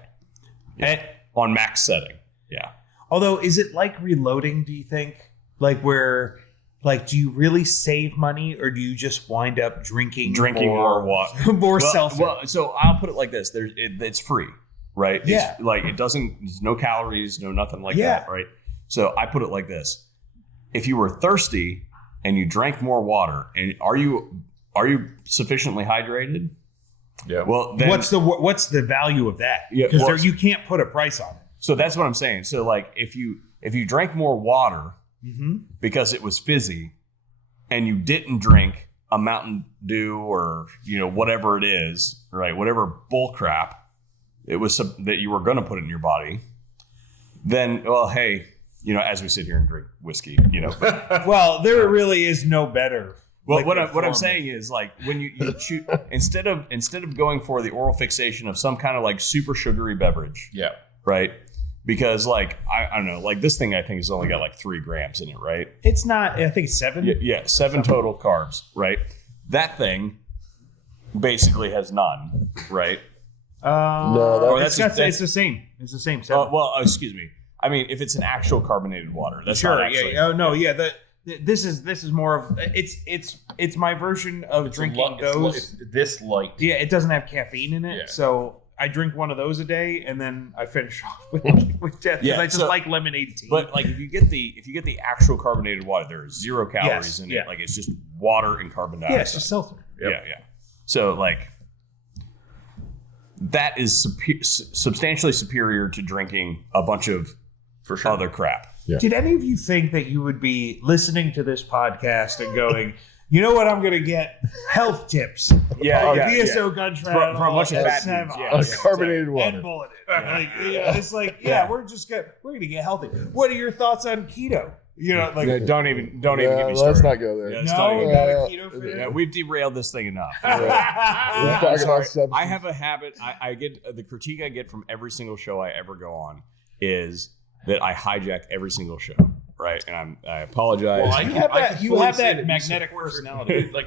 And- on max setting. Yeah. although, is it like reloading? Do you think like where? Like, do you really save money, or do you just wind up drinking More water. more seltzer? Well, so I'll put it like this: it's free, right? Yeah. It's like there's no calories, no nothing like Yeah. that, right? So I put it like this: if you were thirsty and you drank more water, and are you sufficiently hydrated? Yeah. Well, then what's the value of that? Yeah, Because well- you can't put a price on it. so that's what I'm saying. So like if you drank more water Mm-hmm. because it was fizzy, and you didn't drink a Mountain Dew or whatever it is, right? Whatever bull crap it was that you were going to put in your body, then hey, as we sit here and drink whiskey, Well, there really is no better. Well, liquid what I'm form. saying is like when you choose instead of going for the oral fixation of some kind of like super sugary beverage, Yeah. right? Because like I don't know, like this thing I think has only got like 3 grams in it, right? It's not. I think it's 7. Yeah, 7 total carbs, right? That thing basically has none, right? No, that- Or it's that's the same. It's the same. 7. Excuse me. I mean, if it's an actual carbonated water, that's sure. not actually. Yeah. Oh no. Yeah. This is more of it's my version of drinking those. It's this light. Yeah. It doesn't have caffeine in it, Yeah. so I drink one of those a day, and then I finish off with death because Yeah, I just like lemonade tea. But like if you get the actual carbonated water, there are 0 calories Yes, in yeah. it. Like it's just water and carbon dioxide. yeah, it's just seltzer. Yeah. So like that is substantially superior to drinking a bunch of other crap. Yeah. Did any of you think that you would be listening to this podcast and going, you know what I'm going to get? Health tips. VSO gun travel. From a bunch of fat dudes. Carbonated water. And bulleted. It's like, we're going to get healthy. What are your thoughts on keto? Don't even get me started. Let's not go there. Yeah, No, we're not a keto fan. Yeah, we've derailed this thing enough. We're talking about substance. I have a habit. I get the critique I get from every single show I ever go on is that I hijack every single show, right? And I apologize. Well, You have that magnetic personality. like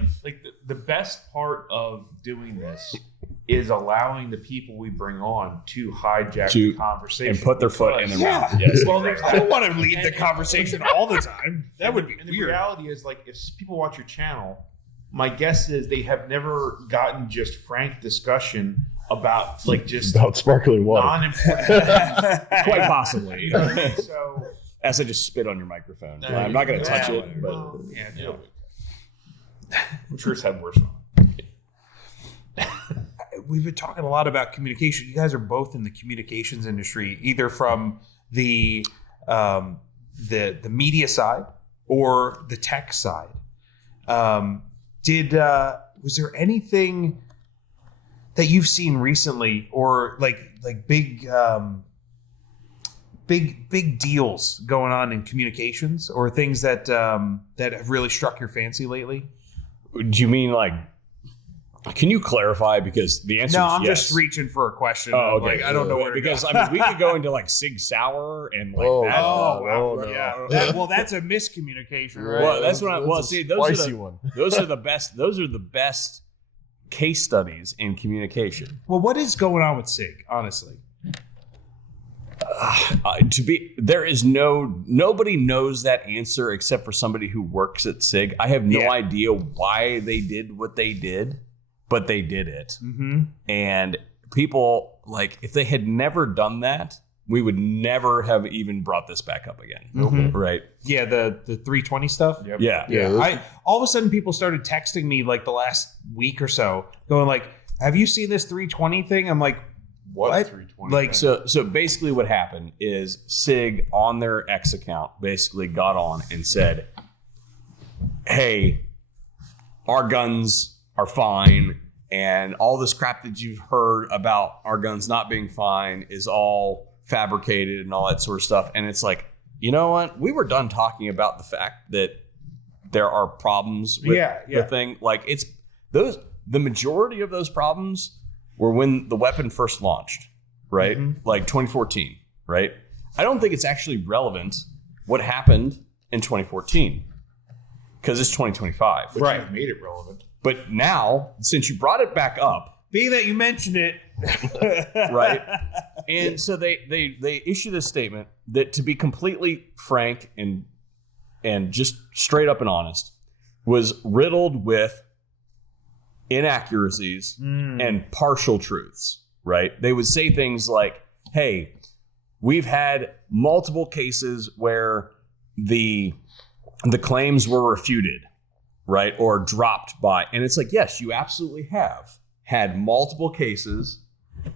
the best part of doing this is allowing the people we bring on to hijack the conversation and put their foot in their mouth. Yes. Well, I don't want to lead the conversation all the time. That would be and weird. The reality is, like, if people watch your channel, my guess is they have never gotten just frank discussion about sparkling water. non-important. Quite possibly. So As I just spit on your microphone. I'm not going to touch it, but I'm sure it's had worse on. We've been talking a lot about communication. You guys are both in the communications industry, either from the media side or the tech side. Was there anything that you've seen recently, or like big deals going on in communications, or things that have really struck your fancy lately? do you mean like? Can you clarify? Because the answer is I'm yes. just reaching for a question. Oh, okay. Like, I don't know where to because go. I mean we could go into like Sig Sauer and like that. Wow. no. Yeah. Well, that's a miscommunication, right? Well, that's what I. Well, That's a see, those are spicy the one. those are the best. Those are the best case studies in communication. Well, what is going on with SIG, honestly? There is nobody knows that answer except for somebody who works at SIG. I have no idea why they did what they did, but they did it. Mm-hmm. And people, like, if they had never done that, we would never have even brought this back up again. Mhm. Right? Yeah, the 320 stuff. Yep. Yeah. All of a sudden, people started texting me like the last week or so, going like, "Have you seen this 320 thing?" I'm like, What? What? 320? Like, So basically what happened is SIG on their X account basically got on and said, hey, our guns are fine, and all this crap that you've heard about our guns not being fine is all fabricated and all that sort of stuff. And it's like, you know what? We were done talking about the fact that there are problems with the thing. Like, it's the majority of those problems were when the weapon first launched, right? Mm-hmm. Like 2014, right? I don't think it's actually relevant what happened in 2014 because it's 2025. But Right. you've made it relevant. But now, since you brought it back up, being that you mentioned it, right? And so they issue this statement that, to be completely frank and just straight up and honest, was riddled with inaccuracies and partial truths, right? They would say things like, hey, we've had multiple cases where the claims were refuted, right? Or dropped by, and it's like, yes, you absolutely have had multiple cases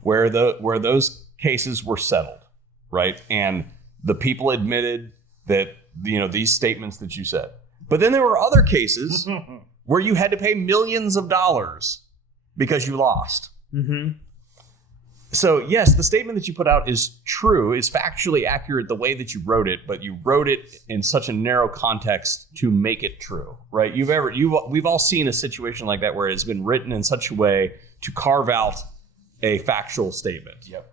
where those cases were settled, right? And the people admitted that, you know, these statements that you said. But then there were other cases where you had to pay millions of dollars because you lost. Mm-hmm. So yes, the statement that you put out is true, is factually accurate the way that you wrote it, but you wrote it in such a narrow context to make it true, right? We've all seen a situation like that where it's been written in such a way to carve out a factual statement. Yep.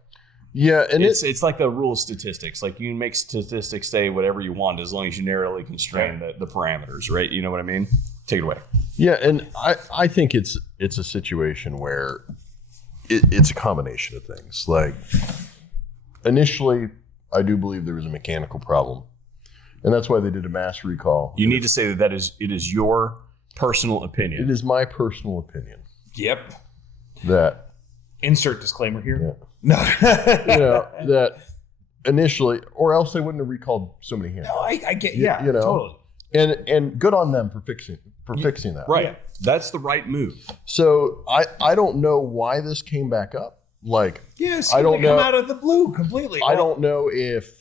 Yeah, and It's like the rule of statistics. Like, you can make statistics say whatever you want as long as you narrowly constrain the parameters, right? You know what I mean? Take it away. Yeah, and I think it's a situation where it's a combination of things. Like, initially, I do believe there was a mechanical problem, and that's why they did a mass recall. You need to say that it is your personal opinion. It is my personal opinion Yep. that Insert disclaimer here. you know, that initially, or else they wouldn't have recalled so many hands. No, I get. You- Yeah, you know, totally. And good on them for fixing that. Right. Yeah. That's the right move. So I don't know why this came back up. Like, Yes, I don't come know. out of the blue completely. I don't know if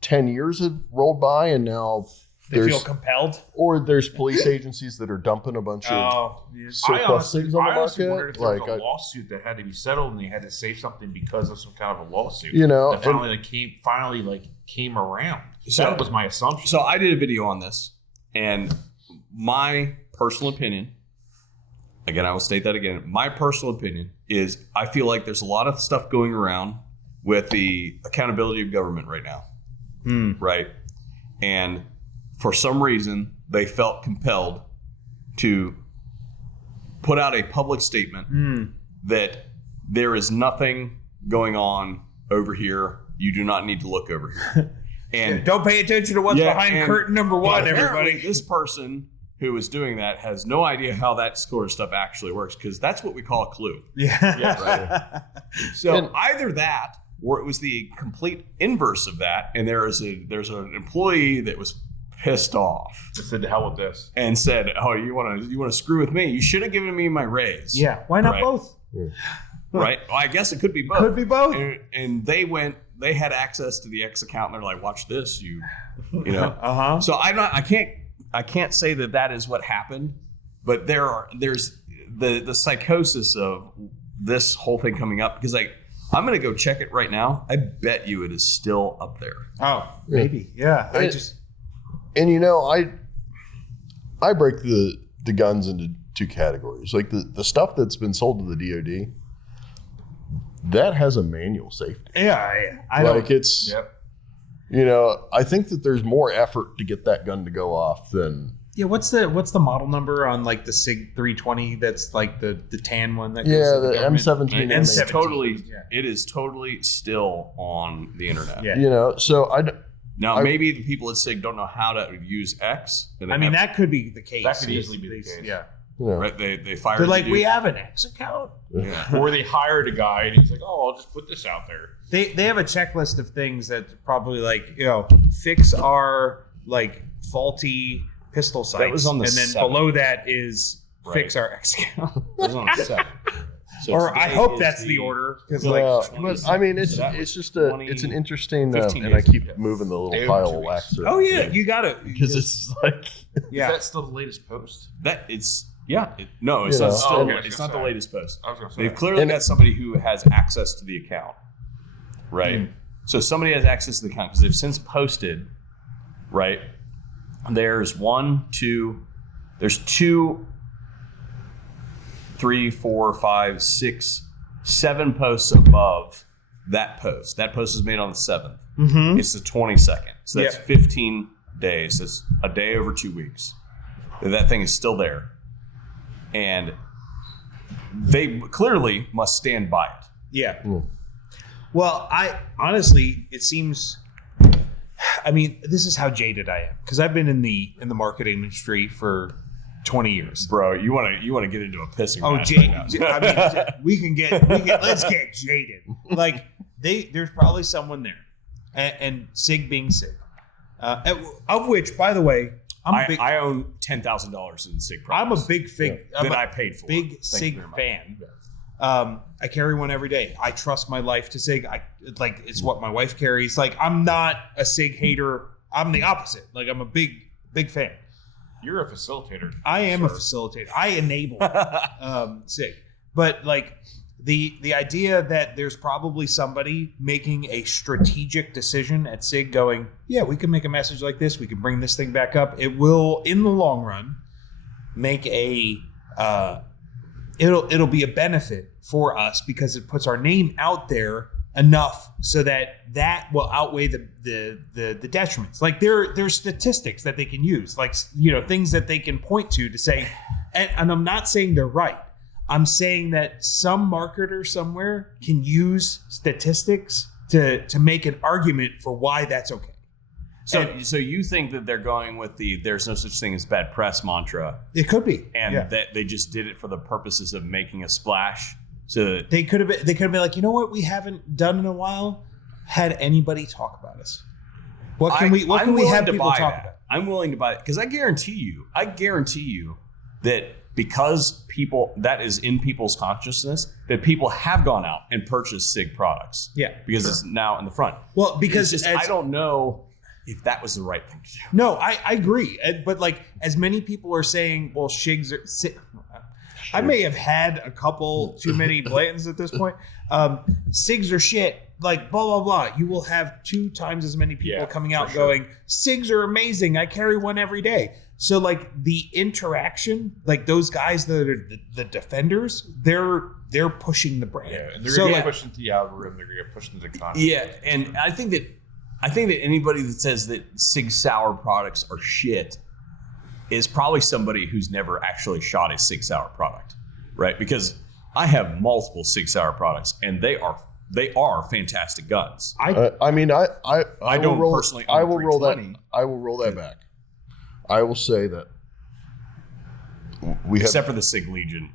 10 years have rolled by and now They feel compelled. or there's police agencies that are dumping a bunch of surplus things on the honestly wondered market. if there Like, was a lawsuit that had to be settled and they had to say something because of some kind of a lawsuit. you know, that finally came around. So- That was my assumption. So I did a video on this, and my personal opinion, again, I will state that again. My personal opinion is I feel like there's a lot of stuff going around with the accountability of government right now. Right? And for some reason, they felt compelled to put out a public statement that there is nothing going on over here. You do not need to look over here. And Don't pay attention to what's behind curtain number one, everybody. This person who is doing that has no idea how that sort of stuff actually works, because that's what we call a clue. Yeah. So either that, or it was the complete inverse of that, and there's an employee that was pissed off I said, to hell with this. and said, "Oh, you want to screw with me? You should have given me my raise." Yeah. Why not Right. both? Right. Well, I guess it could be both. Could be both. And they had access to the X account, and they're like, "Watch this, you know." Uh-huh. So I can't say that is what happened, but there's the psychosis of this whole thing coming up, because like I'm gonna go check it right now. I bet you it is still up there. Oh, maybe. Yeah. and you know, I break the guns into two categories. Like the stuff that's been sold to the DoD, that has a manual safety. Yeah. I Like don't. it's, you know, I think that there's more effort to get that gun to go off than. Yeah. What's the model number on like the SIG 320? That's like the tan one. That goes Yeah, to the government? M17. And M17. it is totally still on the internet. Yeah. You know, so Now maybe the people at SIG don't know how to use X. and they I mean, have- that could be the case. That could easily be the case. Yeah. you know, right. They fired. They're like, the we dude. have an X account. Yeah. Or they hired a guy and he's like, "Oh, I'll just put this out there." They have a checklist of things that probably like, you know, fix our like faulty pistol sights. That was on the and then 7th. below that is fix Right. our X account. It was on the 7th. So Or I today hope is that's the order, because yeah, like, but I mean, it's So that it's was just a 20 it's an interesting, 15 and I days. keep moving the little Day pile over 2 of wax. weeks. oh yeah, you got it. because it's like Yeah. Is that still the latest post? That it's yeah. No, it's You not. know, Still, okay, I was it's gonna not the say. latest post. I was going to say. They've clearly And- got somebody who has access to the account, right? So somebody has access to the account because they've since posted, right? There's 2, 3, 4, 5, 6, 7 posts above that post. That post is made on the 7th. Mm-hmm. It's the 22nd. So that's Yeah. 15 days. That's a day over 2 weeks. That thing is still there. And they clearly must stand by it. Yeah. Mm. Well, I honestly, it seems. I mean, this is how jaded I am, because I've been in the marketing industry for 20 years. Bro, you want to get into a pissing Oh, match jaded. right now. I mean, we can get. Let's get jaded. Like there's probably someone there, and SIG being SIG, of which, by the way, I own $10,000 in SIG I'm a products big fig. that I'm a I paid for. big Thank you SIG very much. fan. I carry one every day. I trust my life to SIG. It's what my wife carries. Like, I'm not a SIG hater. I'm the opposite. Like, I'm a big fan. You're a facilitator. I am a sir. facilitator. I enable SIG. But like the idea that there's probably somebody making a strategic decision at SIG going, yeah, we can make a message like this. We can bring this thing back up. It will, in the long run, make it'll be a benefit for us, because it puts our name out there enough so that will outweigh the detriments. Like there's statistics that they can use, like, you know, things that they can point to say, and I'm not saying they're right. I'm saying that some marketer somewhere can use statistics to make an argument for why that's okay. So you think that they're going with the "there's no such thing as bad press" mantra, It could be, and yeah. that they just did it for the purposes of making a splash? So that They could have been like, you know what, we haven't done in a while, had anybody talk about us. What can we I'm willing have to people buy talk that. about? I'm willing to buy it, because I guarantee you that because that is in people's consciousness, that people have gone out and purchased SIG products. Yeah, because it's now in the front. Well, because I don't know if that was the right thing to do. No, I agree. But like, as many people are saying, well, SIGs are. I may have had a couple too many Blantons at this point. SIGs are shit. Like, blah, blah, blah. You will have 2 times as many people coming out going, SIGs are amazing. I carry one every day. So, like, the interaction, like those guys that are the defenders, they're pushing the brand. Yeah, and they're going to get pushed into the algorithm. They're going to get pushed into the content. Yeah, and I think that anybody that says that Sig Sauer products are shit is probably somebody who's never actually shot a Sig Sauer product, right? Because I have multiple Sig Sauer products, and they are fantastic guns. I don't will personally own I will roll that. 320. I will roll that back. I will say that we Except for the Sig Legion.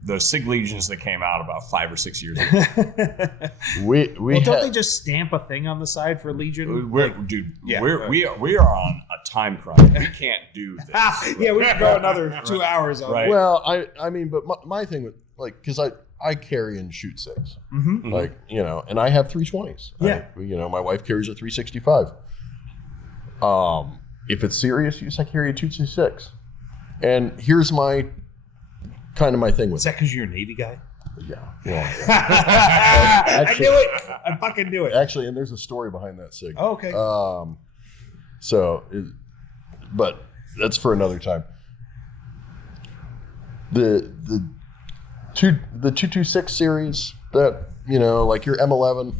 The Sig Legions that came out about 5 or 6 years ago. Don't they just stamp a thing on the side for Legion? We are on a time crunch. We can't do this. Yeah, we can go another 2 hours on Right. it. Well, I mean, but my thing with, like, because I carry and shoot SIGs, like, you know, and I have 320s. Yeah. My wife carries a 365. If it's serious use, I carry a 226. And here's my thing with Is that because you're a Navy guy? Yeah. I knew it. I fucking knew it. Actually, and there's a story behind that SIG. Oh, okay. But that's for another time. The 226 series, that, you know, like your M11,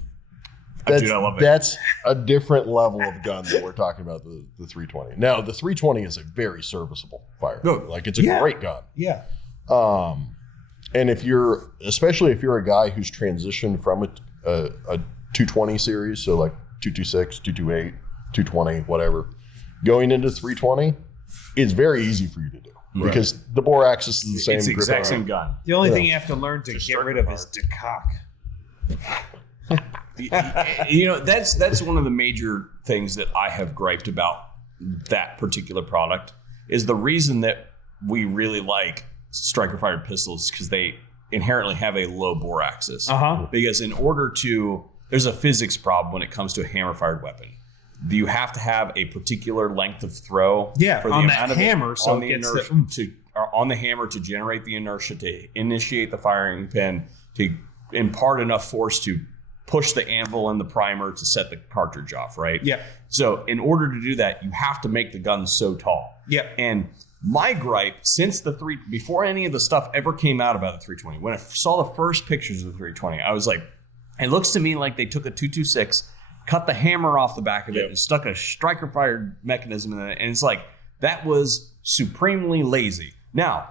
I love it. that's a different level of gun that we're talking about, the 320. Now, the 320 is a very serviceable firearm. Good. Like, it's a great gun. Yeah. And especially if you're a guy who's transitioned from a 220 series, so like 226, 228, 220, whatever, going into 320, it's very easy for you to do because the bore axis is the same. It's the grip exact arm. same gun. The only thing you have to learn to get rid of is decock. You know, that's one of the major things that I have griped about that particular product is the reason that we really like striker fired pistols because they inherently have a low bore axis. Because there's a physics problem when it comes to a hammer fired weapon. You have to have a particular length of throw for the on amount that of hammer, so on it the gets inertia on the hammer to generate the inertia to initiate the firing pin to impart enough force to push the anvil and the primer to set the cartridge off, right? Yeah. So in order to do that, you have to make the gun so tall. Yeah. And my gripe since before any of the stuff ever came out about the 320, when I saw the first pictures of the 320, I was like, it looks to me like they took a 226, cut the hammer off the back of it, and stuck a striker fired mechanism in it. And it's like, that was supremely lazy. Now,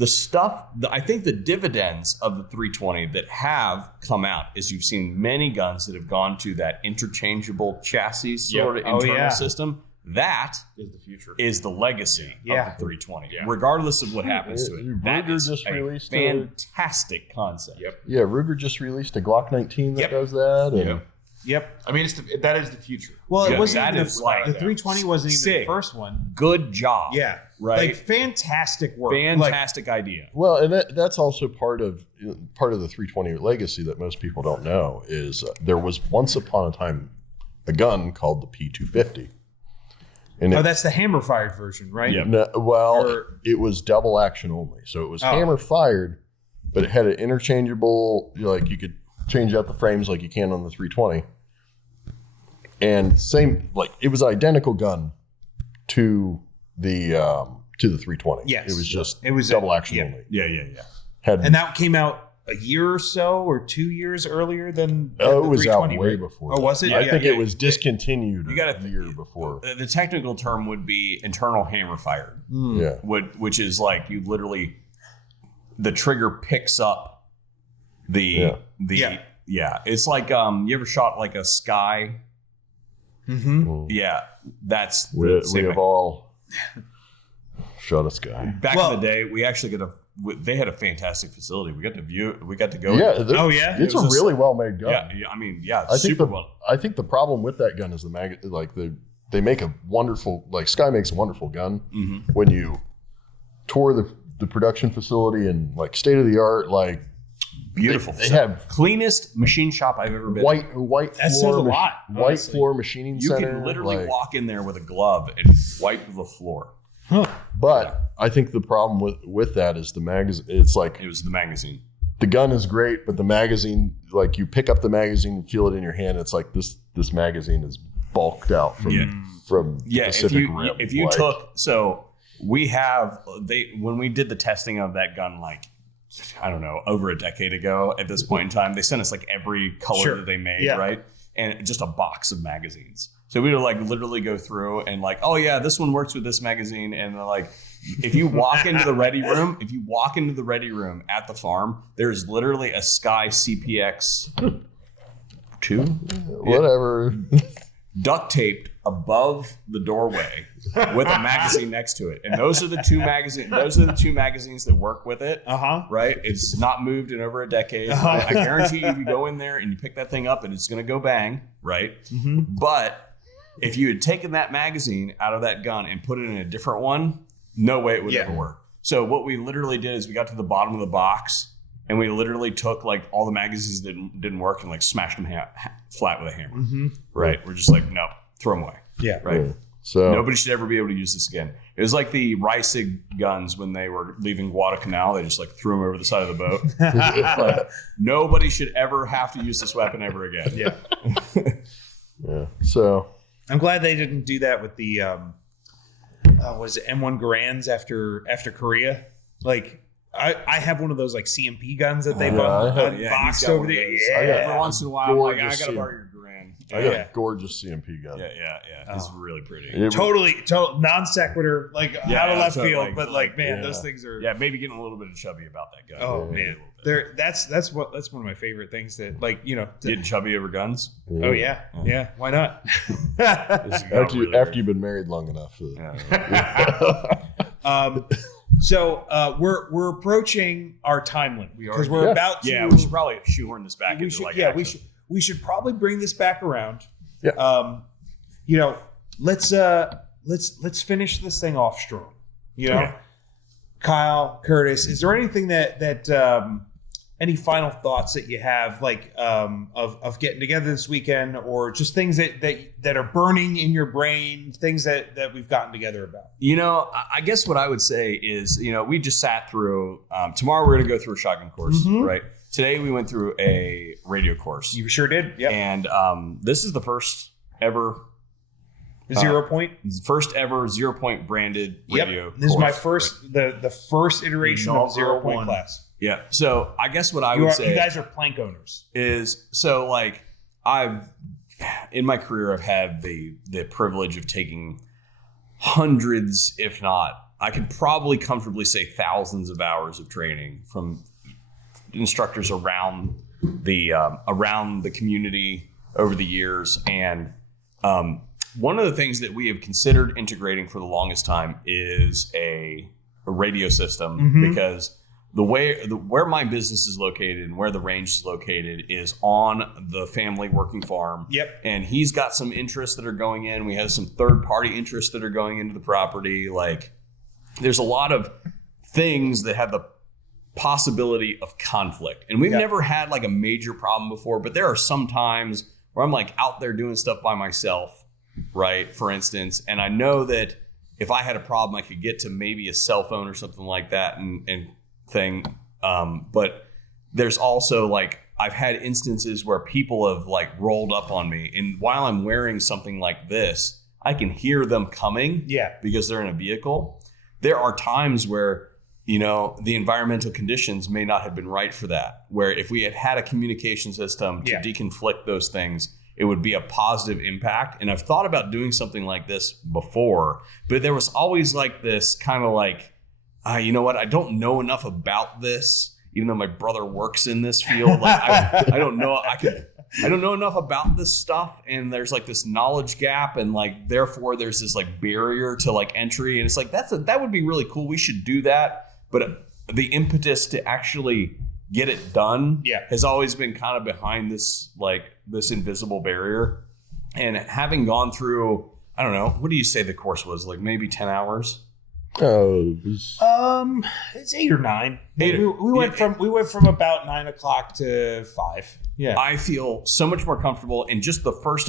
I think the dividends of the 320 that have come out is you've seen many guns that have gone to that interchangeable chassis sort of internal system. That is the future. Is the legacy of the 320, regardless of what happens to it. That Ruger is just a released fantastic concept. Yeah, Ruger just released a Glock 19 that does that. And Yep. I mean, that is the future. Well, it Yeah, wasn't that even is the like 320 wasn't even Sig. the first one. Good job. Yeah. Right. Like, fantastic work. Fantastic idea. Well, and that's also part of the 320 legacy that most people don't know is there was once upon a time a gun called the P250. And that's the hammer fired version, right? Yeah. It was double action only. So it was hammer fired, but it had an interchangeable, like you could change out the frames like you can on the 320. And same, like it was an identical gun to the 320. Yes. It was double action only. Yeah. And that came out a year or so or 2 years earlier than the it was 320, out way right? before. Oh, was it? I think it was discontinued You got a year before. The technical term would be internal hammer fired. Yeah. Which is like you literally, the trigger picks up it's like you ever shot like a Sky? Mm-hmm. Yeah, that's we have all shot a Sky. Back in the day, we actually they had a fantastic facility. We got to view. We got to go. Yeah. It's a really well made gun. Yeah, I mean, super well. I think the problem with that gun is they make a wonderful, like Sky makes a wonderful gun. Mm-hmm. When you tore the production facility and like state of the art, like Beautiful. They have cleanest machine shop I've ever been. white That says floor, a lot, white honestly. floor machining You center. can literally like- walk in there with a glove and wipe the floor. But I think the problem with that is the magazine. It's like It was the magazine. the gun is great, but the magazine, like you pick up the magazine and feel it in your hand. It's like this magazine is bulked out from Yeah, Pacific Rim. if you Like, took, so we have, when we did the testing of that gun, like, I don't know, over a decade ago at this point in time, they sent us like every color Sure. that they made, Yeah. right? And just a box of magazines. So we would like literally go through and like, oh yeah, this one works with this magazine. And they're like, if you walk into the ready room, at the farm, there's literally a Sky CPX 2 whatever. duct taped above the doorway with a magazine next to it. And those are the two magazines that work with it. Right? It's not moved in over a decade. I guarantee you, if you go in there and you pick that thing up and it's going to go bang, right? But if you had taken that magazine out of that gun and put it in a different one, no way it would ever work. So what we literally did is we got to the bottom of the box and we literally took like all the magazines that didn't work and like smashed them flat with a hammer. Right? We're just like, no, throw them away. Yeah. Right? Yeah. So Nobody should ever be able to use this again. It was like the Reisig guns when they were leaving Guadalcanal. They just like threw them over the side of the boat. Like, nobody should ever have to use this weapon ever again. Yeah. yeah. So I'm glad they didn't do that with the was it M1 Garands after Korea? Like I have one of those like CMP guns that they've boxed over the Every once in a while, I'm like, I Gorgeous gotta CMP. borrow your Garand. I got a gorgeous CMP gun. Yeah. It's really pretty. It- Totally non sequitur, like out of left totally, field, but like man, yeah. those things are. Yeah, maybe getting a little bit chubby about that gun. Oh Maybe a man, little bit. that's one of my favorite things that like Getting chubby over guns. oh yeah, why not? This is going really after weird. you've been married long enough. So we're approaching our time limit because we're Yeah. about to. Yeah, we should probably shoehorn this back we into should, like yeah, action. we should probably bring this back around. Yeah. Let's finish this thing off strong. Kyle, Curtis, is there anything that any final thoughts that you have, like of getting together this weekend, or just things that are burning in your brain, things that we've gotten together about? I guess what I would say is, we just sat through. Tomorrow we're going to go through a shotgun course, right? Today we went through a radio course. You sure did. Yeah. And this is the first ever ZeroPoint. ever ZeroPoint branded radio. This is course, my first, right? the first iteration of ZeroPoint class. Yeah. So I guess what I would say You guys are plank owners. is, so like in my career, I've had the privilege of taking hundreds, if not, I could probably comfortably say thousands of hours of training from instructors around the community over the years. And one of the things that we have considered integrating for the longest time is a radio system, because where my business is located and where the range is located is on the family working farm. Yep. And he's got some interests that are going in. We have some third party interests that are going into the property. Like, there's a lot of things that have the possibility of conflict. And we've never had like a major problem before, but there are some times where I'm like out there doing stuff by myself, right? For instance, and I know that if I had a problem, I could get to maybe a cell phone or something like that and thing. But there's also like, I've had instances where people have like rolled up on me, and while I'm wearing something like this, I can hear them coming because they're in a vehicle. There are times where, the environmental conditions may not have been right for that, where if we had a communication system to deconflict those things, it would be a positive impact. And I've thought about doing something like this before, but there was always like this kind of like, you know what? I don't know enough about this, even though my brother works in this field. Like, I don't know. I don't know enough about this stuff. And there's like this knowledge gap, and like, therefore there's this like barrier to like entry. And it's like, that would be really cool. We should do that. But the impetus to actually get it done has always been kind of behind this invisible barrier. And having gone through, I don't know, what do you say the course was? Like maybe 10 hours? Oh, It's 8 or 9. Eight- We went from about 9 o'clock to 5. Yeah. I feel so much more comfortable in just the first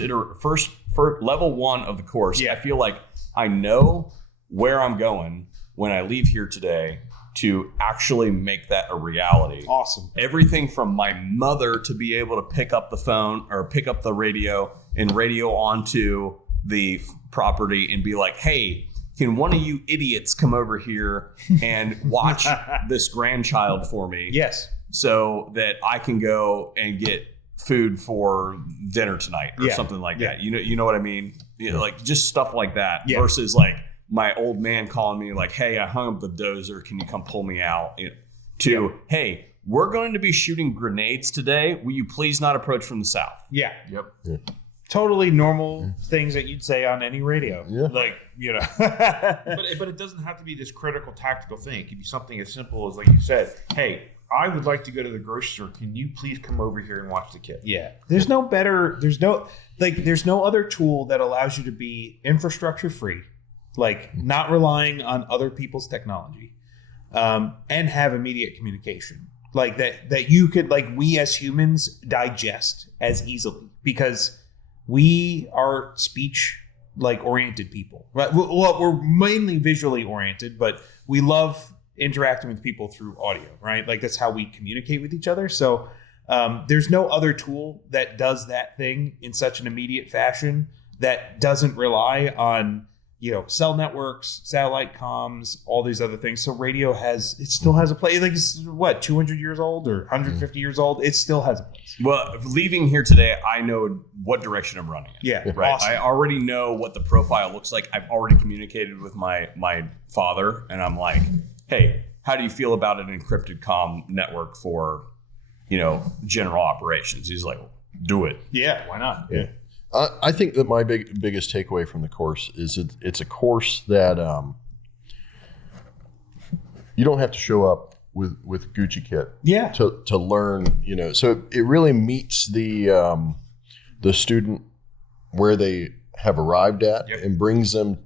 level 1 of the course. Yeah. I feel like I know where I'm going when I leave here today to actually make that a reality. Awesome. Everything from my mother to be able to pick up the phone or pick up the radio and radio onto the property and be like, hey, can one of you idiots come over here and watch this grandchild for me? Yes. So that I can go and get food for dinner tonight or something like that. You know what I mean? You know, like just stuff like that versus like my old man calling me like, hey, I hung up the dozer. Can you come pull me out? You know, hey, we're going to be shooting grenades today. Will you please not approach from the south? Yeah. Yep. Yeah. Totally normal things that you'd say on any radio. Yeah. Like, But it doesn't have to be this critical tactical thing. It could be something as simple as, like you said, hey, I would like to go to the grocery store. Can you please come over here and watch the kid? Yeah. There's no other tool that allows you to be infrastructure free, like not relying on other people's technology, and have immediate communication. Like that you could, like, we as humans digest as easily because we are speech oriented people, right? Well, we're mainly visually oriented, but we love interacting with people through audio, right? Like that's how we communicate with each other. So there's no other tool that does that thing in such an immediate fashion that doesn't rely on, cell networks, satellite comms, all these other things. So radio still has a place. Like it's 200 years old or 150 years old. It still has a place. Well, leaving here today, I know what direction I'm running in. Yeah. Right. Awesome. I already know what the profile looks like. I've already communicated with my father, and I'm like, hey, how do you feel about an encrypted comm network for, general operations? He's like, do it. Yeah. Why not? Yeah. I think that my biggest takeaway from the course is it's a course that you don't have to show up with Gucci kit to learn, so it really meets the student where they have arrived at and brings them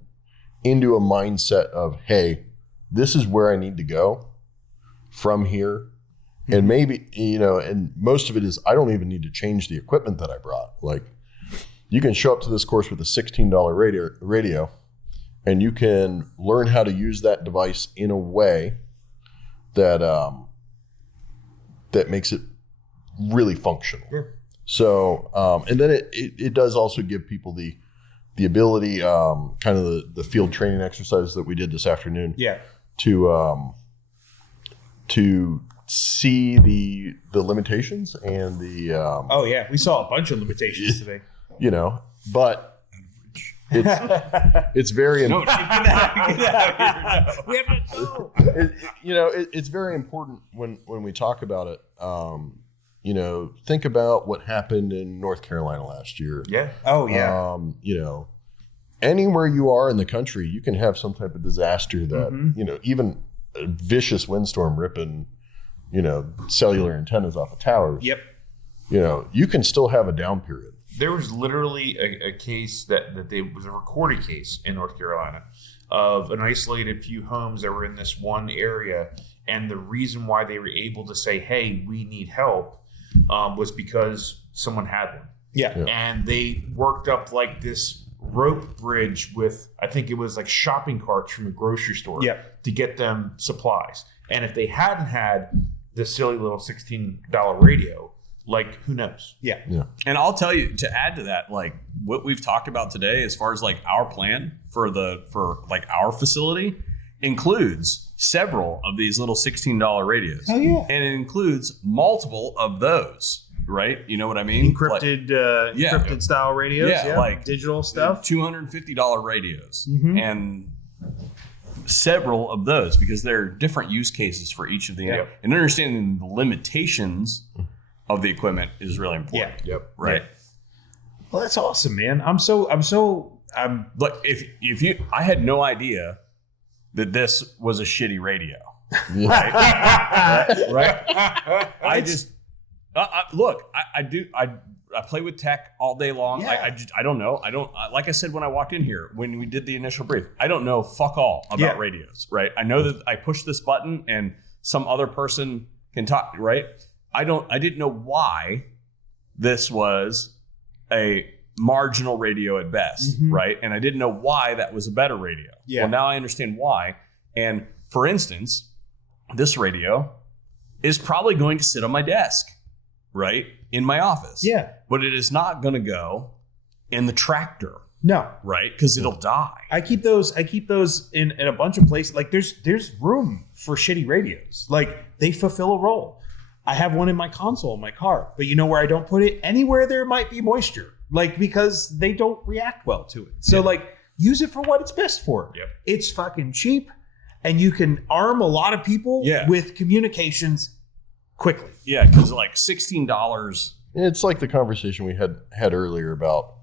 into a mindset of, hey, this is where I need to go from here. And maybe, and most of it is I don't even need to change the equipment that I brought. Like, you can show up to this course with a $16 radio and you can learn how to use that device in a way that that makes it really functional. Yeah. So, and then it does also give people the ability, kind of the field training exercises that we did this afternoon. Yeah. To see the limitations and the we saw a bunch of limitations today. But it's very No, get out of here. No. We have to go. It's very important when we talk about it. Think about what happened in North Carolina last year. Yeah. Oh yeah. Anywhere you are in the country, you can have some type of disaster that even a vicious windstorm ripping cellular antennas off of towers. Yep. You can still have a down period. There was literally a case that was a recorded case in North Carolina of an isolated few homes that were in this one area. And the reason why they were able to say, hey, we need help, was because someone had one. Yeah. And they worked up like this rope bridge with, I think it was like shopping carts from a grocery store to get them supplies. And if they hadn't had the silly little $16 radio, like, who knows? Yeah. And I'll tell you, to add to that, like what we've talked about today, as far as like our plan for our facility, includes several of these little $16 radios. Oh yeah. And it includes multiple of those, right? You know what I mean? Encrypted style radios. Yeah, like digital stuff. $250 radios. And several of those, because there are different use cases for each of the and understanding the limitations of the equipment is really important. Yeah. Yep. Right. Well, that's awesome, man. I'm Look, if you, I had no idea that this was a shitty radio. Right. Right. I just look. I play with tech all day long. Yeah. I don't know. Like I said when I walked in here, when we did the initial brief, I don't know fuck all about radios, right? I know that I push this button and some other person can talk, right? I didn't know why this was a marginal radio at best, right? And I didn't know why that was a better radio. Yeah. Well, now I understand why. And for instance, this radio is probably going to sit on my desk, right? In my office. Yeah. But it is not going to go in the tractor, No. right? Because it'll die. I keep those in a bunch of places. Like there's room for shitty radios. Like they fulfill a role. I have one in my console in my car, but you know where I don't put it? Anywhere there might be moisture. Like because they don't react well to it. So like use it for what it's best for. Yep. It's fucking cheap and you can arm a lot of people with communications quickly. Yeah, because like $16. It's like the conversation we had earlier about,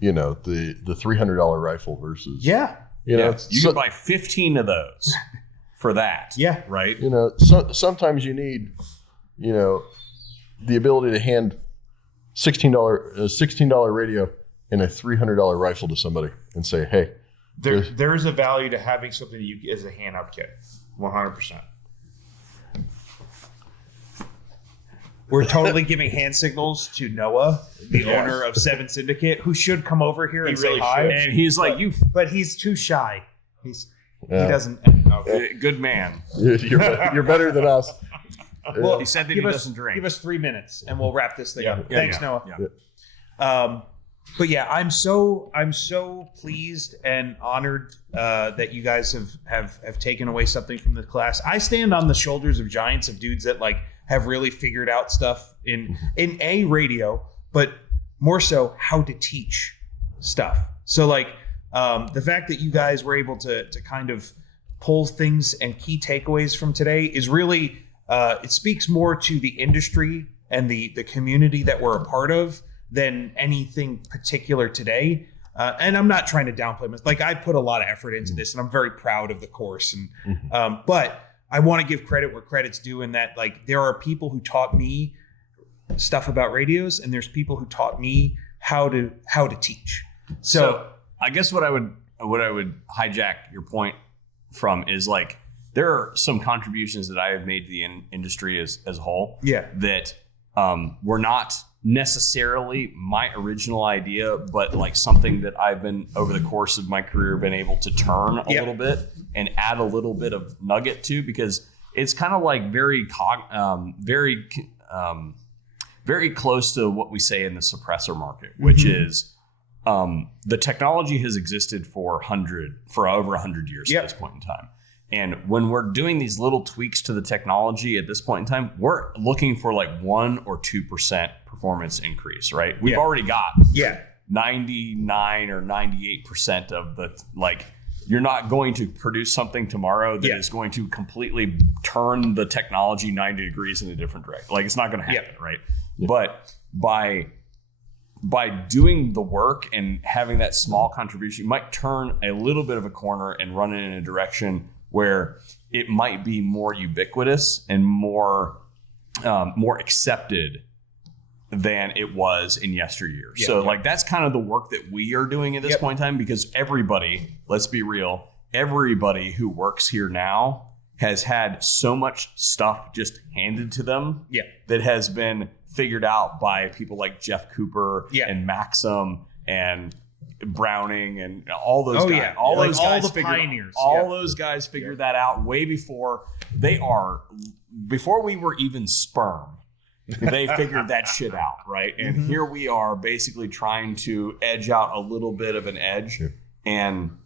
the $300 rifle versus Yeah. you can buy 15 of those for that. Yeah. Right. sometimes you need the ability to hand $16 radio and a $300 rifle to somebody and say, hey, There's a value to having something you as a hand-up kit, 100%. We're totally giving hand signals to Noah, the owner of Seven Syndicate, who should come over here and say hi. And he's like, But he's too shy. He Yeah. doesn't. good man. you're better than us. Well, He said that give he us, doesn't drink. Give us 3 minutes and we'll wrap this thing up. Yeah, Thanks, yeah, Noah. yeah. But yeah, I'm so pleased and honored that you guys have taken away something from the class. I stand on the shoulders of giants, of dudes that like have really figured out stuff in a radio, but more so how to teach stuff. So like the fact that you guys were able to kind of pull things and key takeaways from today is really it speaks more to the industry and the community that we're a part of than anything particular today. And I'm not trying to downplay this. Like I put a lot of effort into this and I'm very proud of the course. And but I want to give credit where credit's due in that like there are people who taught me stuff about radios and there's people who taught me how to teach. So I guess what I would hijack your point from is like there are some contributions that I have made to the industry as a whole. Yeah. That were not necessarily my original idea, but like something that I've been over the course of my career been able to turn a little bit and add a little bit of nugget to, because it's kind of like very close to what we say in the suppressor market, which is the technology has existed for over 100 years at this point in time. And when we're doing these little tweaks to the technology at this point in time, we're looking for like 1 or 2% performance increase, right? We've already got 99 or 98% of the, like, you're not going to produce something tomorrow that is going to completely turn the technology 90 degrees in a different direction. Like, it's not going to happen, right? But by doing the work and having that small contribution, you might turn a little bit of a corner and run it in a direction where it might be more ubiquitous and more accepted than it was in yesteryear. So like that's kind of the work that we are doing at this point in time, because everybody, let's be real, everybody who works here now has had so much stuff just handed to them that has been figured out by people like Jeff Cooper and Maxim and Browning and all those guys. All those guys the figured, pioneers. All those guys figured that out way before we were even sperm. They figured that shit out, right? And here we are basically trying to edge out a little bit of an edge. And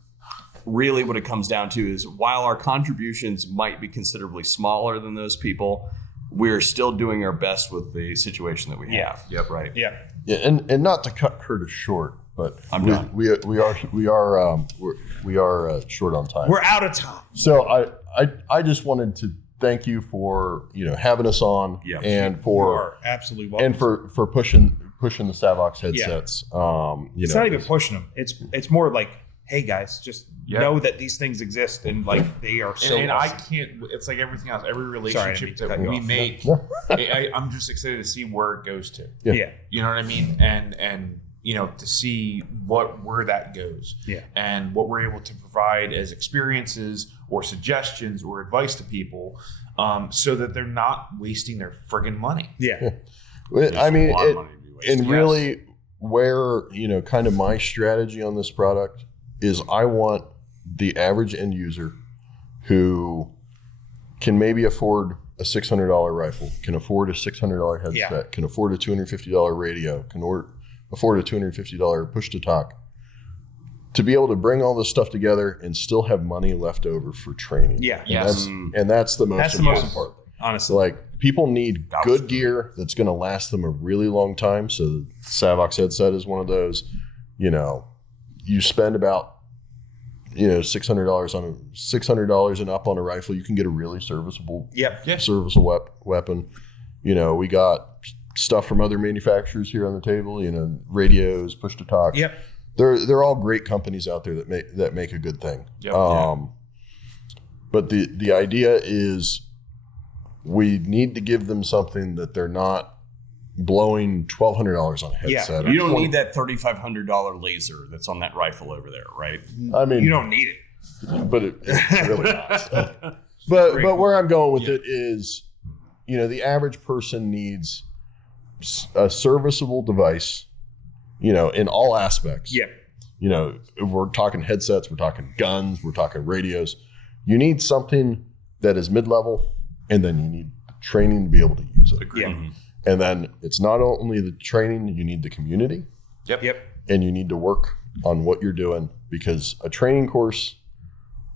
really what it comes down to is while our contributions might be considerably smaller than those people, we're still doing our best with the situation that we have. Right. Yeah, and not to cut Curtis short, but I'm done. We are short on time. We're out of time. So I just wanted to thank you for having us on and for absolutely welcome. and for pushing the Savox headsets. It's not even pushing them. It's more like hey guys, just know that these things exist and like they are so. And awesome. I can't. It's like everything else. Every Sorry, I relationship didn't mean to that cut you we off. make, I'm just excited to see where it goes to. Yeah. You know what I mean? And you know, to see where that goes. Yeah. And what we're able to provide as experiences or suggestions or advice to people, so that they're not wasting their friggin' money. Yeah. I mean, a lot of money to be wasted. and really where, you know, kind of my strategy on this product is I want the average end user who can maybe afford a $600 rifle, can afford a $600 headset, can afford a $250 radio, can afford a $250 push to talk, to be able to bring all this stuff together and still have money left over for training. Yeah. And that's the most That's the important. most important, honestly. So like people need good gear that's going to last them a really long time. So the Savox headset is one of those. You know, you spend about, you know, $600 and up on a rifle, you can get a really serviceable weapon. You know, we got stuff from other manufacturers here on the table. You know, radios, push to talk. Yep. They're all great companies out there that make a good thing. Yep. But the idea is we need to give them something that they're not blowing $1,200 on a headset. You don't need that $3,500 laser that's on that rifle over there, right? I mean, You don't need it. but it's really not. But where I'm going with it is, you know, the average person needs a serviceable device, you know, in all aspects. Yeah. You know, if we're talking headsets, we're talking guns, we're talking radios. You need something that is mid-level, and then you need training to be able to use it. Yeah. And then it's not only the training, you need the community. Yep. And you need to work on what you're doing, because a training course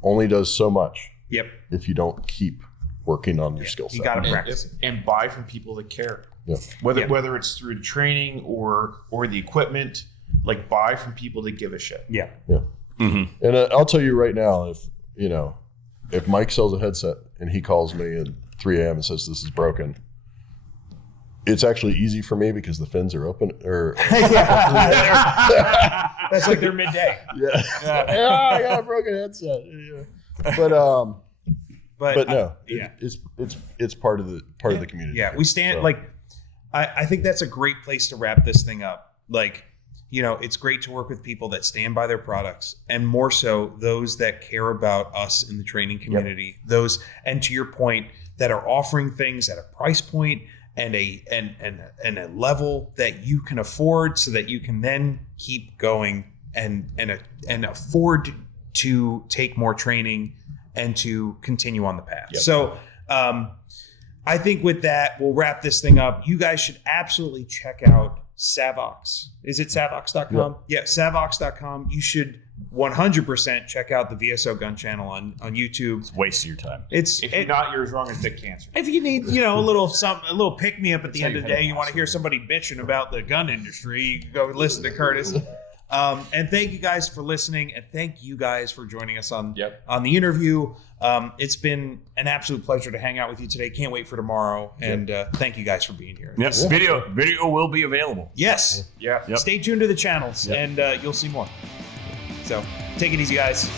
only does so much Yep. if you don't keep working on your skill set. You got to practice. And buy from people that care. Yeah. Whether it's through the training or the equipment, like buy from people that give a shit. Yeah. And I'll tell you right now, if Mike sells a headset and he calls me at 3 a.m. and says this is broken, it's actually easy for me because the fins are open. That's like their midday. I got a broken headset. Yeah. But no, it's part of the community. Yeah, we stand I think that's a great place to wrap this thing up. Like, you know, it's great to work with people that stand by their products, and more so those that care about us in the training community. Those, and to your point, that are offering things at a price point and a level that you can afford, so that you can then keep going and afford to take more training and to continue on the path. So I think with that, we'll wrap this thing up. You guys should absolutely check out Savox. Is it Savox.com? Yeah, Savox.com. You should 100% check out the VSO gun channel on YouTube. It's wasting your time. If you're not, you're as wrong as dick cancer. If you need, you know, a little pick me up at the end of the day, you want to hear somebody bitching about the gun industry, you can go listen to Curtis. And thank you guys for listening, and thank you guys for joining us on the interview. It's been an absolute pleasure to hang out with you today. Can't wait for tomorrow, and thank you guys for being here. Yes, video will be available. Yes. Yeah. Stay tuned to the channels, and you'll see more. So take it easy, guys.